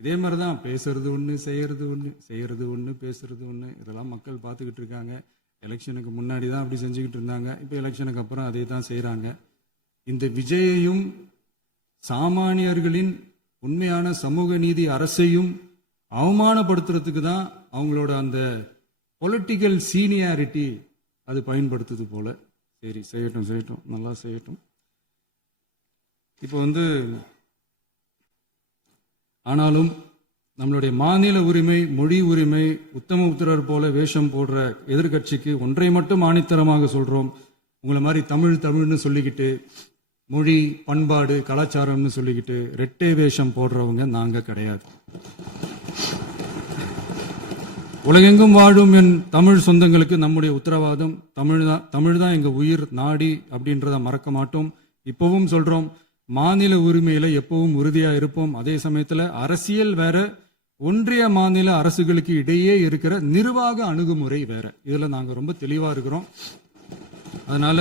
இதே மாதிரிதான் பேசுறது ஒண்ணு, செய்யறது ஒண்ணு, செய்யறது ஒண்ணு, பேசுறது ஒண்ணு. இதெல்லாம் மக்கள் பார்த்துக்கிட்டு இருக்காங்க. எலெக்ஷனுக்கு முன்னாடி தான் அப்படி செஞ்சுக்கிட்டு இருந்தாங்க. இப்போ எலெக்ஷனுக்கு அப்புறம் அதே தான் செய்யறாங்க. இந்த விஜயையும் சாமானியர்களின் உண்மையான சமூக நீதி அரசையும் அவமானப்படுத்துறதுக்கு தான் அவங்களோட அந்த பொலிட்டிக்கல் சீனியாரிட்டி அது பயன்படுத்துது போல. சரி, செய்யட்டும் செய்யட்டும், நல்லா செய்யட்டும். இப்போ ஆனாலும் நம்மளுடைய மாநில உரிமை, மொழி உரிமை, உத்தமபுத்திரர் போல வேஷம் போடுற எதிர்கட்சிக்கு ஒன்றை மட்டும் ஆணித்தரமாக சொல்றோம். உங்களை மாதிரி தமிழ்னு சொல்லிக்கிட்டு, மொழி, பண்பாடு, கலாச்சாரம்னு சொல்லிக்கிட்டு ரெட்டை வேஷம் போடுறவங்க நாங்க கிடையாது. உலகெங்கும் வாழும் என் தமிழ் சொந்தங்களுக்கு நம்முடைய உத்தரவாதம் தமிழ் தான் எங்க உயிர் நாடி அப்படின்றத மறக்க மாட்டோம். இப்பவும் சொல்றோம், மாநில உரிமையில எப்பவும் உறுதியா இருப்போம். அதே சமயத்துல அரசியல் வேற, ஒன்றிய மாநில அரசுகளுக்கு இடையே இருக்கிற நிர்வாக அணுகுமுறை வேற. இதுல நாங்க ரொம்ப தெளிவா இருக்கிறோம். அதனால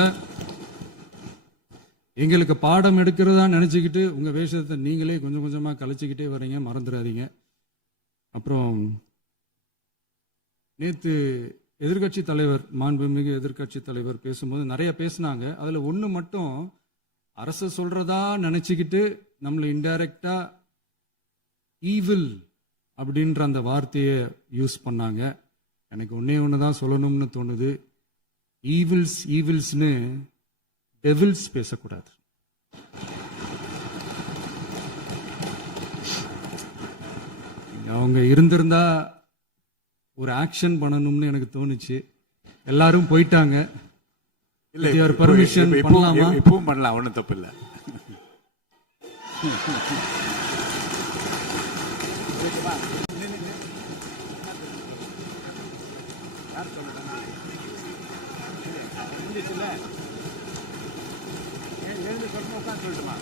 எங்களுக்கு பாடம் எடுக்கிறதா நினைச்சுக்கிட்டு உங்க வேஷத்தை நீங்களே கொஞ்சம் கொஞ்சமா கலைச்சிக்கிட்டே வர்றீங்க, மறந்துடாதீங்க. அப்புறம் நேத்து எதிர்கட்சி தலைவர், மாண்புமிகு எதிர்கட்சி தலைவர் பேசும்போது நிறைய பேசினாங்க. அதுல ஒண்ணு மட்டும் அரசு சொல்றதா நினைச்சுக்கிட்டு நம்மளை இன்டைரக்டா ஈவில் அப்படின்ற அந்த வார்த்தையை யூஸ் பண்ணாங்க. எனக்கு ஒன்னே ஒண்ணுதான் சொல்லணும்னு தோணுது. ஈவில்ஸ்னு டெவில்ஸ் பேசக்கூடாது. அவங்க இருந்திருந்தா ஒரு ஆக்ஷன் பண்ணணும்னு எனக்கு தோணுச்சு. எல்லாரும் போயிட்டாங்க. இல்ல, பர்மிஷன் பண்ணலாமா? இப்பவும் பண்ணலாம், ஒன்றும் தப்பு இல்லை. எழுந்து சொல்லணுமா?